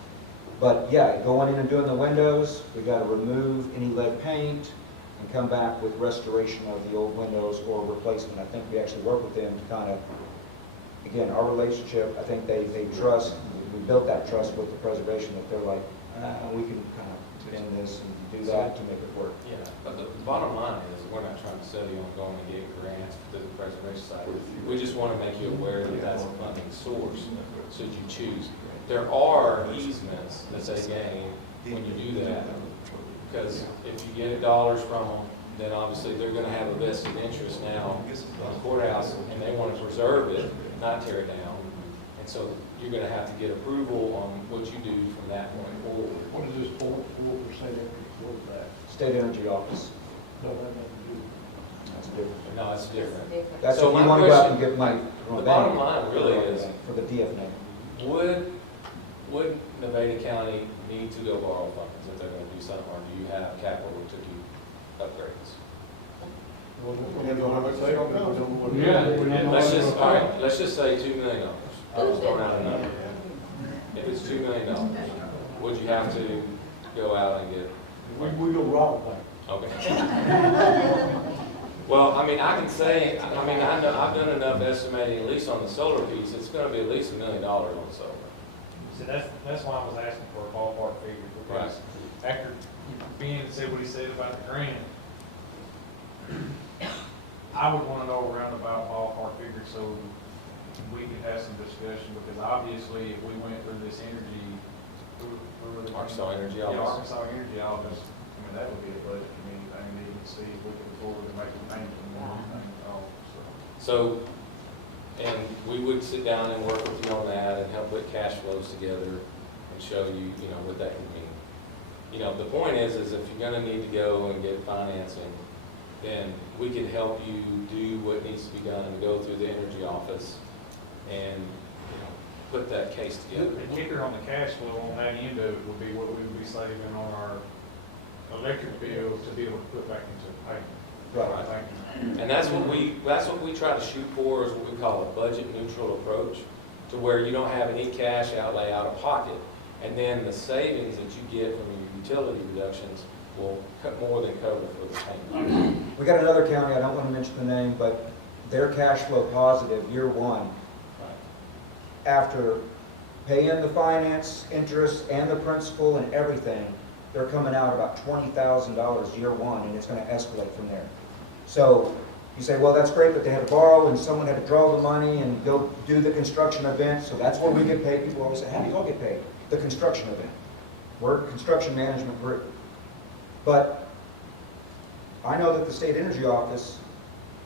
But yeah, going in and doing the windows, we got to remove any lead paint and come back with restoration of the old windows or replacement. I think we actually work with them to kind of, again, our relationship, I think they trust we built that trust with the preservation, that they're like, we can kind of bend this and do that to make it work. Yeah, but the bottom line is, we're not trying to sell you on going to get grants through the preservation side. We just want to make you aware that that's a funding source, should you choose. There are easements that they gain when you do that, because if you get dollars from them, then obviously they're going to have a vested interest now in the courthouse, and they want to preserve it, not tear it down. And so you're going to have to get approval on what you do from that point forward. What is this 4% interest, what is that? State Energy Office, No, that doesn't do. that's different. No, it's different. That's So if you my want to go out and question- give money from The a bank. bottom line really is, For the DFNA. would Nevada County need to go borrow funds if they're going to do something, or do you have capital to do upgrades? Yeah. Let's just say $2 million. I'm just throwing out a number. If it's $2 million, would you have to go out and get? We go rob a bank. Okay. Well, I mean, I can say, I know, I've done enough estimating, at least on the solar piece, it's gonna be at least $1 million on solar. So that's why I was asking for a ballpark figure, because after Ben said what he said about the grant, I would want to know a roundabout ballpark figure so we could have some discussion, because obviously if we went through this energy, Arkansas Energy Yeah, Office. Arkansas Energy Office, I mean, that would be a budget committee thing, to even see if we can afford to make a payment and everything at all, so. So, and we would sit down and work with you on that and help put cash flows together and show you, you know, what that could mean. You know, the point is if you're gonna need to go and get financing, then we can help you do what needs to be done and go through the energy office and, you know, put that case together. The kicker on the cash flow on that end of it would be what we would be saving on our electric bill to be able to put back into the payment. Right. And that's what we try to shoot for, is what we call a budget neutral approach, to where you don't have any cash outlay out of pocket. And then the savings that you get from your utility reductions will more than cover for the payment. We got another county, I don't want to mention the name, but they're cash flow positive year one. After paying the finance, interest, and the principal and everything, they're coming out about $20,000 year one, and it's going to escalate from there. So you say, well, that's great, but they had to borrow, and someone had to draw the money and go do the construction event, so that's where we get paid. People always say, how do you all get paid? The construction event. We're a construction management group. But I know that the State Energy Office,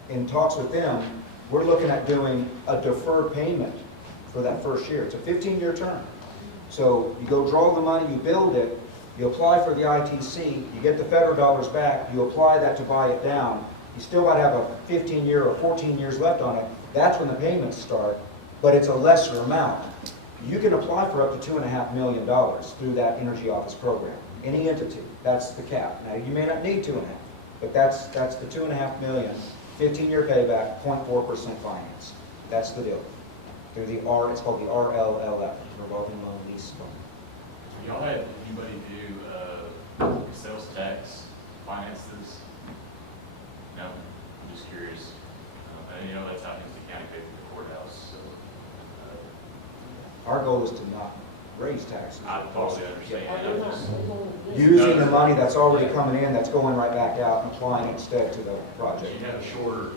in talks with them, we're looking at doing a deferred payment for that first year. It's a 15-year term. So you go draw the money, you build it, you apply for the ITC, you get the federal dollars back, you apply that to buy it down. You still got to have a 15-year or 14 years left on it. That's when the payments start, but it's a lesser amount. You can apply for up to $2.5 million through that Energy Office program. Any entity, that's the cap. Now, you may not need 2.5, but that's the $2.5 million, 15-year payback, 0.4% finance. That's the deal. Through the it's called the RLLF, Revolving Loan Lease Fund. Y'all had anybody do sales tax finances? No, I'm just curious. And you know that's how the county paid for the courthouse, so. Our goal is to not raise taxes. I totally understand. I'm just- Using the money that's already coming in, that's going right back out, and applying instead to the project. You had a shorter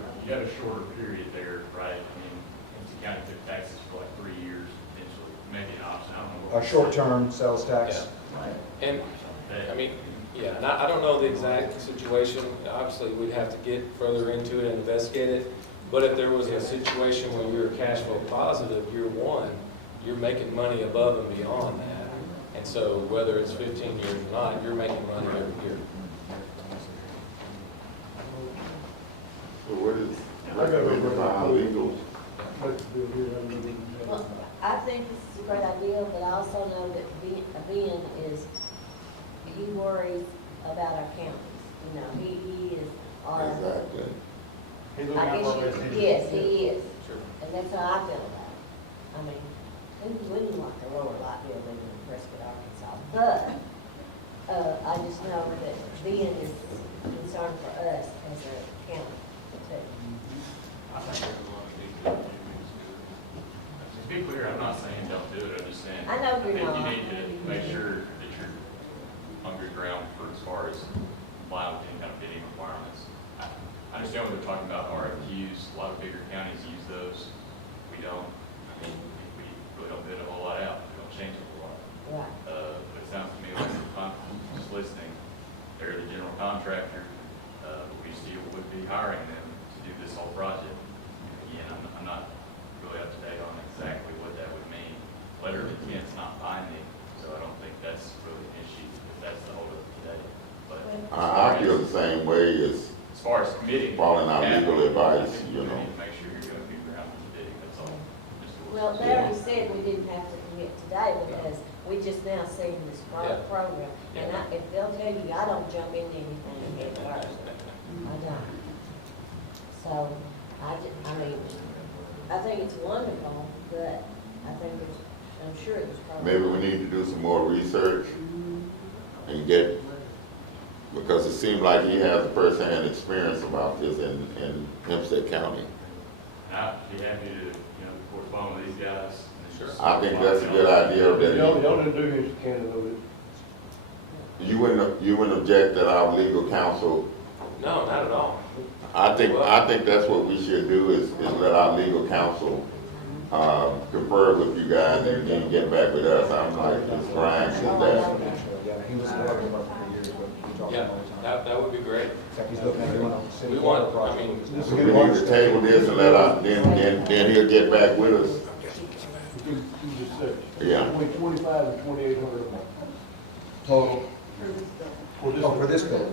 period there, right? I mean, if the county took taxes for like 3 years, potentially, maybe an option, I don't know. A short-term sales tax. Yeah. And, I mean, yeah, and I don't know the exact situation. Obviously, we'd have to get further into it and investigate it. But if there was a situation where you're cash flow positive year one, you're making money above and beyond that. And so whether it's 15 years or not, you're making money every year. So what is recommended by our legal? Well, I think this is a great idea, but I also know that Ben is, he worries about our counties. You know, he is our. Exactly. I guess yes, he is. Sure. And that's how I feel about it. I mean, who wouldn't want the lower light bill living in Prescott, Arkansas? But, I just know that Ben is concerned for us as a county too. I think everyone would be good. be clear, I'm not saying don't do it, I'm just saying. I know you're think not. you need to make sure that you're on good ground for as far as complying with any kind of bidding requirements. I understand what they're talking about, RFQs, a lot of bigger counties use those. We don't, I mean, we really don't bid a whole lot out, we don't change a whole lot. Right. But it sounds to me like, just listening, they're the general contractor, we still would be hiring them to do this whole project. Again, I'm not really up to date on exactly what that would mean. Letter of intent's not binding, so I don't think that's really an issue, if that's the whole of today. But I feel the same way as far as committing. following our legal advice, You you know. need to make sure you're gonna be ground for the bidding, that's all. Well, they already said we didn't have to commit today because we just now seen this Yeah. program. And if they'll tell you, I don't jump into anything at first. I don't. So, I mean, I think it's wonderful, but I'm sure there's probably. Maybe we need to do some more research and get, because it seems like he has first-hand experience about this in Hempstead County. I'd be happy to, correspond with these guys. Sure. I think that's a good idea Y'all that didn't do his candidate. you wouldn't object that our legal counsel, No, not at all. I think that's what we should do is let our legal counsel confer with you guys and then get back with us. I'm like, this Brian said that. Yeah, he was there for about 3 years, but we talked Yeah, all the time. that would be great. In fact, he's looking at doing a city We water want, I project. mean, So we need to table this and let our, then he'll get back with us. You just said. Yeah. Between 25 and 2,800 a month. Total, For this. oh, for this bill.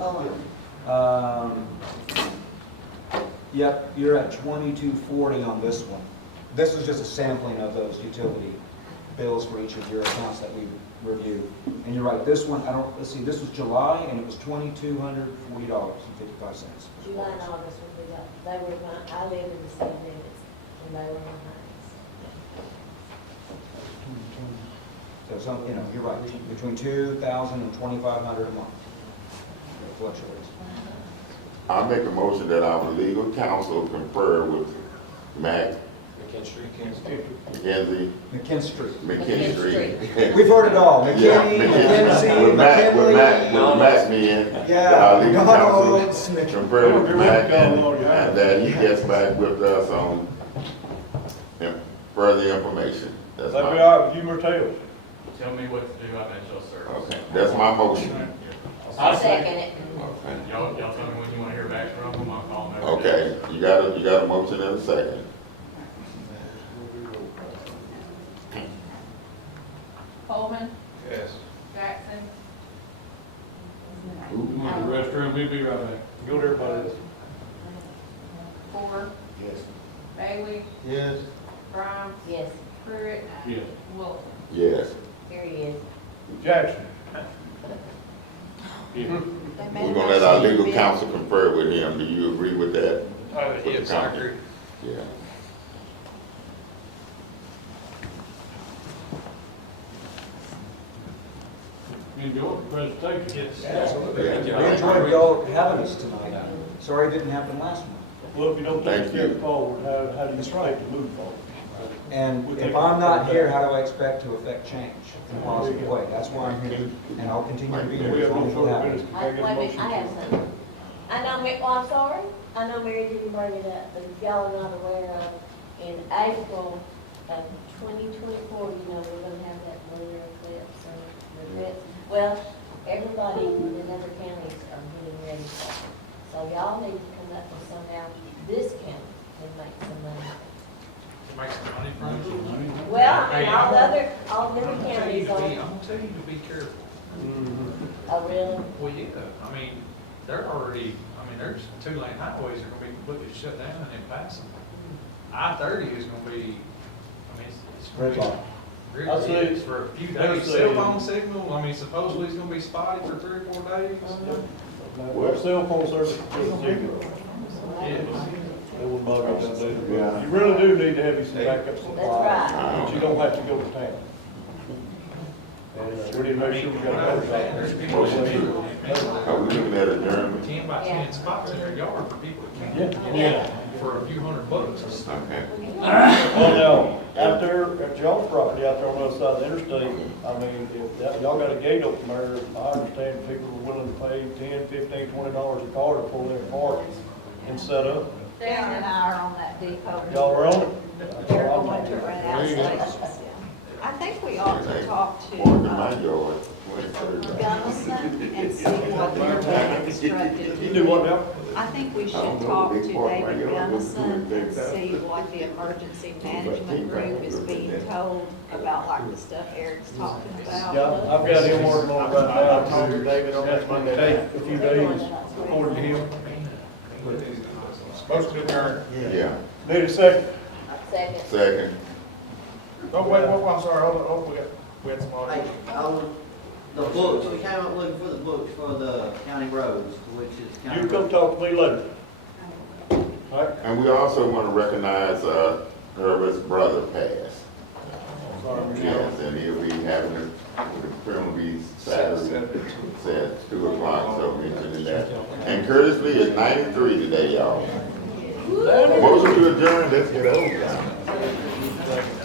Yep, you're at 2240 on this one. This is just a sampling of those utility bills for each of your accounts that we reviewed. And you're right, this one, let's see, this was July and it was $2,240.55. July and August they were I live in the city limits and they were behind us. So you're right, between 2,000 and 2,500 a month. It fluctuates. I make a motion that our legal counsel confer with McKinstry. McKinstry. We've heard it all, McKinney, McKinsey, McKinley. Mac me in. Yeah, Our legal Donald counsel Smith. confer with Mac and that he gets back with us on further information. That's That'd be my, all right with you, Martell. Tell me what to do, I bet you'll serve. okay, that's my motion. I second it. Okay. Y'all tell me when you want to hear back from them, I'll call them. Okay, you got a motion and a second. Coleman, Yes. Jackson, The restroom, we'll be right back. Go to everybody else. Ford, Yes. Bailey, Yes. Grimes, Yes, Pruitt, Yes. Wilson. Yes. here he is. Jackson. They may We're not gonna let our see legal bill. counsel confer with him. Do you agree with that? With the Yes, I comment? agree. Yeah. Enjoy the presentation. Absolutely. Thank you. We enjoyed y'all having us tonight. Sorry it didn't happen last month. Well, if you don't take a Thank you. step forward, how do you expect to move forward? And if I'm not here, how do I expect to affect change in a positive way? That's why I'm here, and I'll continue to be We here have as long no as it further happens. business. I, wait a minute, I have something. I know, I'm sorry, I know Mary didn't bring it up, but if y'all are not aware of, in April of 2024, we're gonna have that lunar eclipse, well, everybody in other counties are getting ready for it. So y'all need to come up with somehow, this county can make some money. Make some money from it. Well, I mean, all the other I'm gonna tell you counties to are, be, I'm gonna tell you to be careful. oh, really? Well, yeah, I mean, they're already, there's 2-lane highways that are gonna be completely shut down and then passing. I-30 is gonna be, it's gonna be. Gridlock. Gridlock, I see. it's for a few They're days. saying- Cell phone signal, supposedly it's gonna be spotty for 3 or 4 days. Well, cell phone service is zero. Yes. They wouldn't bother you that day. Yeah. You really do need to have you some backup supplies. That's right. But you don't have to go to town. And we need to make sure we got a cover There's shop. people that Are we looking at adjournment? 10 by 10 spots in their yard for people that Yeah, can't, yeah. for a few $100. Okay. Well, now, out there at y'all's property out there on the other side of the interstate, I mean, if y'all got a gate open there, I understand people are willing to pay $10, $15, $20 a car to pull in and park and set up. Dan and I are on that depot. Y'all are on it? They're going to rent out stations, yeah. I think we ought to talk to, More than my yard, 23rd. Gunnison and see what they're being instructed You to do what now? I think we should talk to David Gunnison and see what the emergency management group is being told about, like the stuff Eric's talking about. Yeah, I've got him working on it right now. I talked to David on that Monday. Take a few days, according to him. Motion to adjourn. Yeah, Need a second? Second. second. Oh, wait, I'm sorry, hold on, we had some audio. The books, we came up looking for the books for the county roads, which is county. You come talk to me later. All right? And we also want to recognize, Herbert's brother passed. Sorry, Michelle. Yes, and he'll be having the film be Saturday, at 2 o'clock, so mentioning that. And Curtis Lee is 93 today, y'all. Motion to adjourn, let's get over.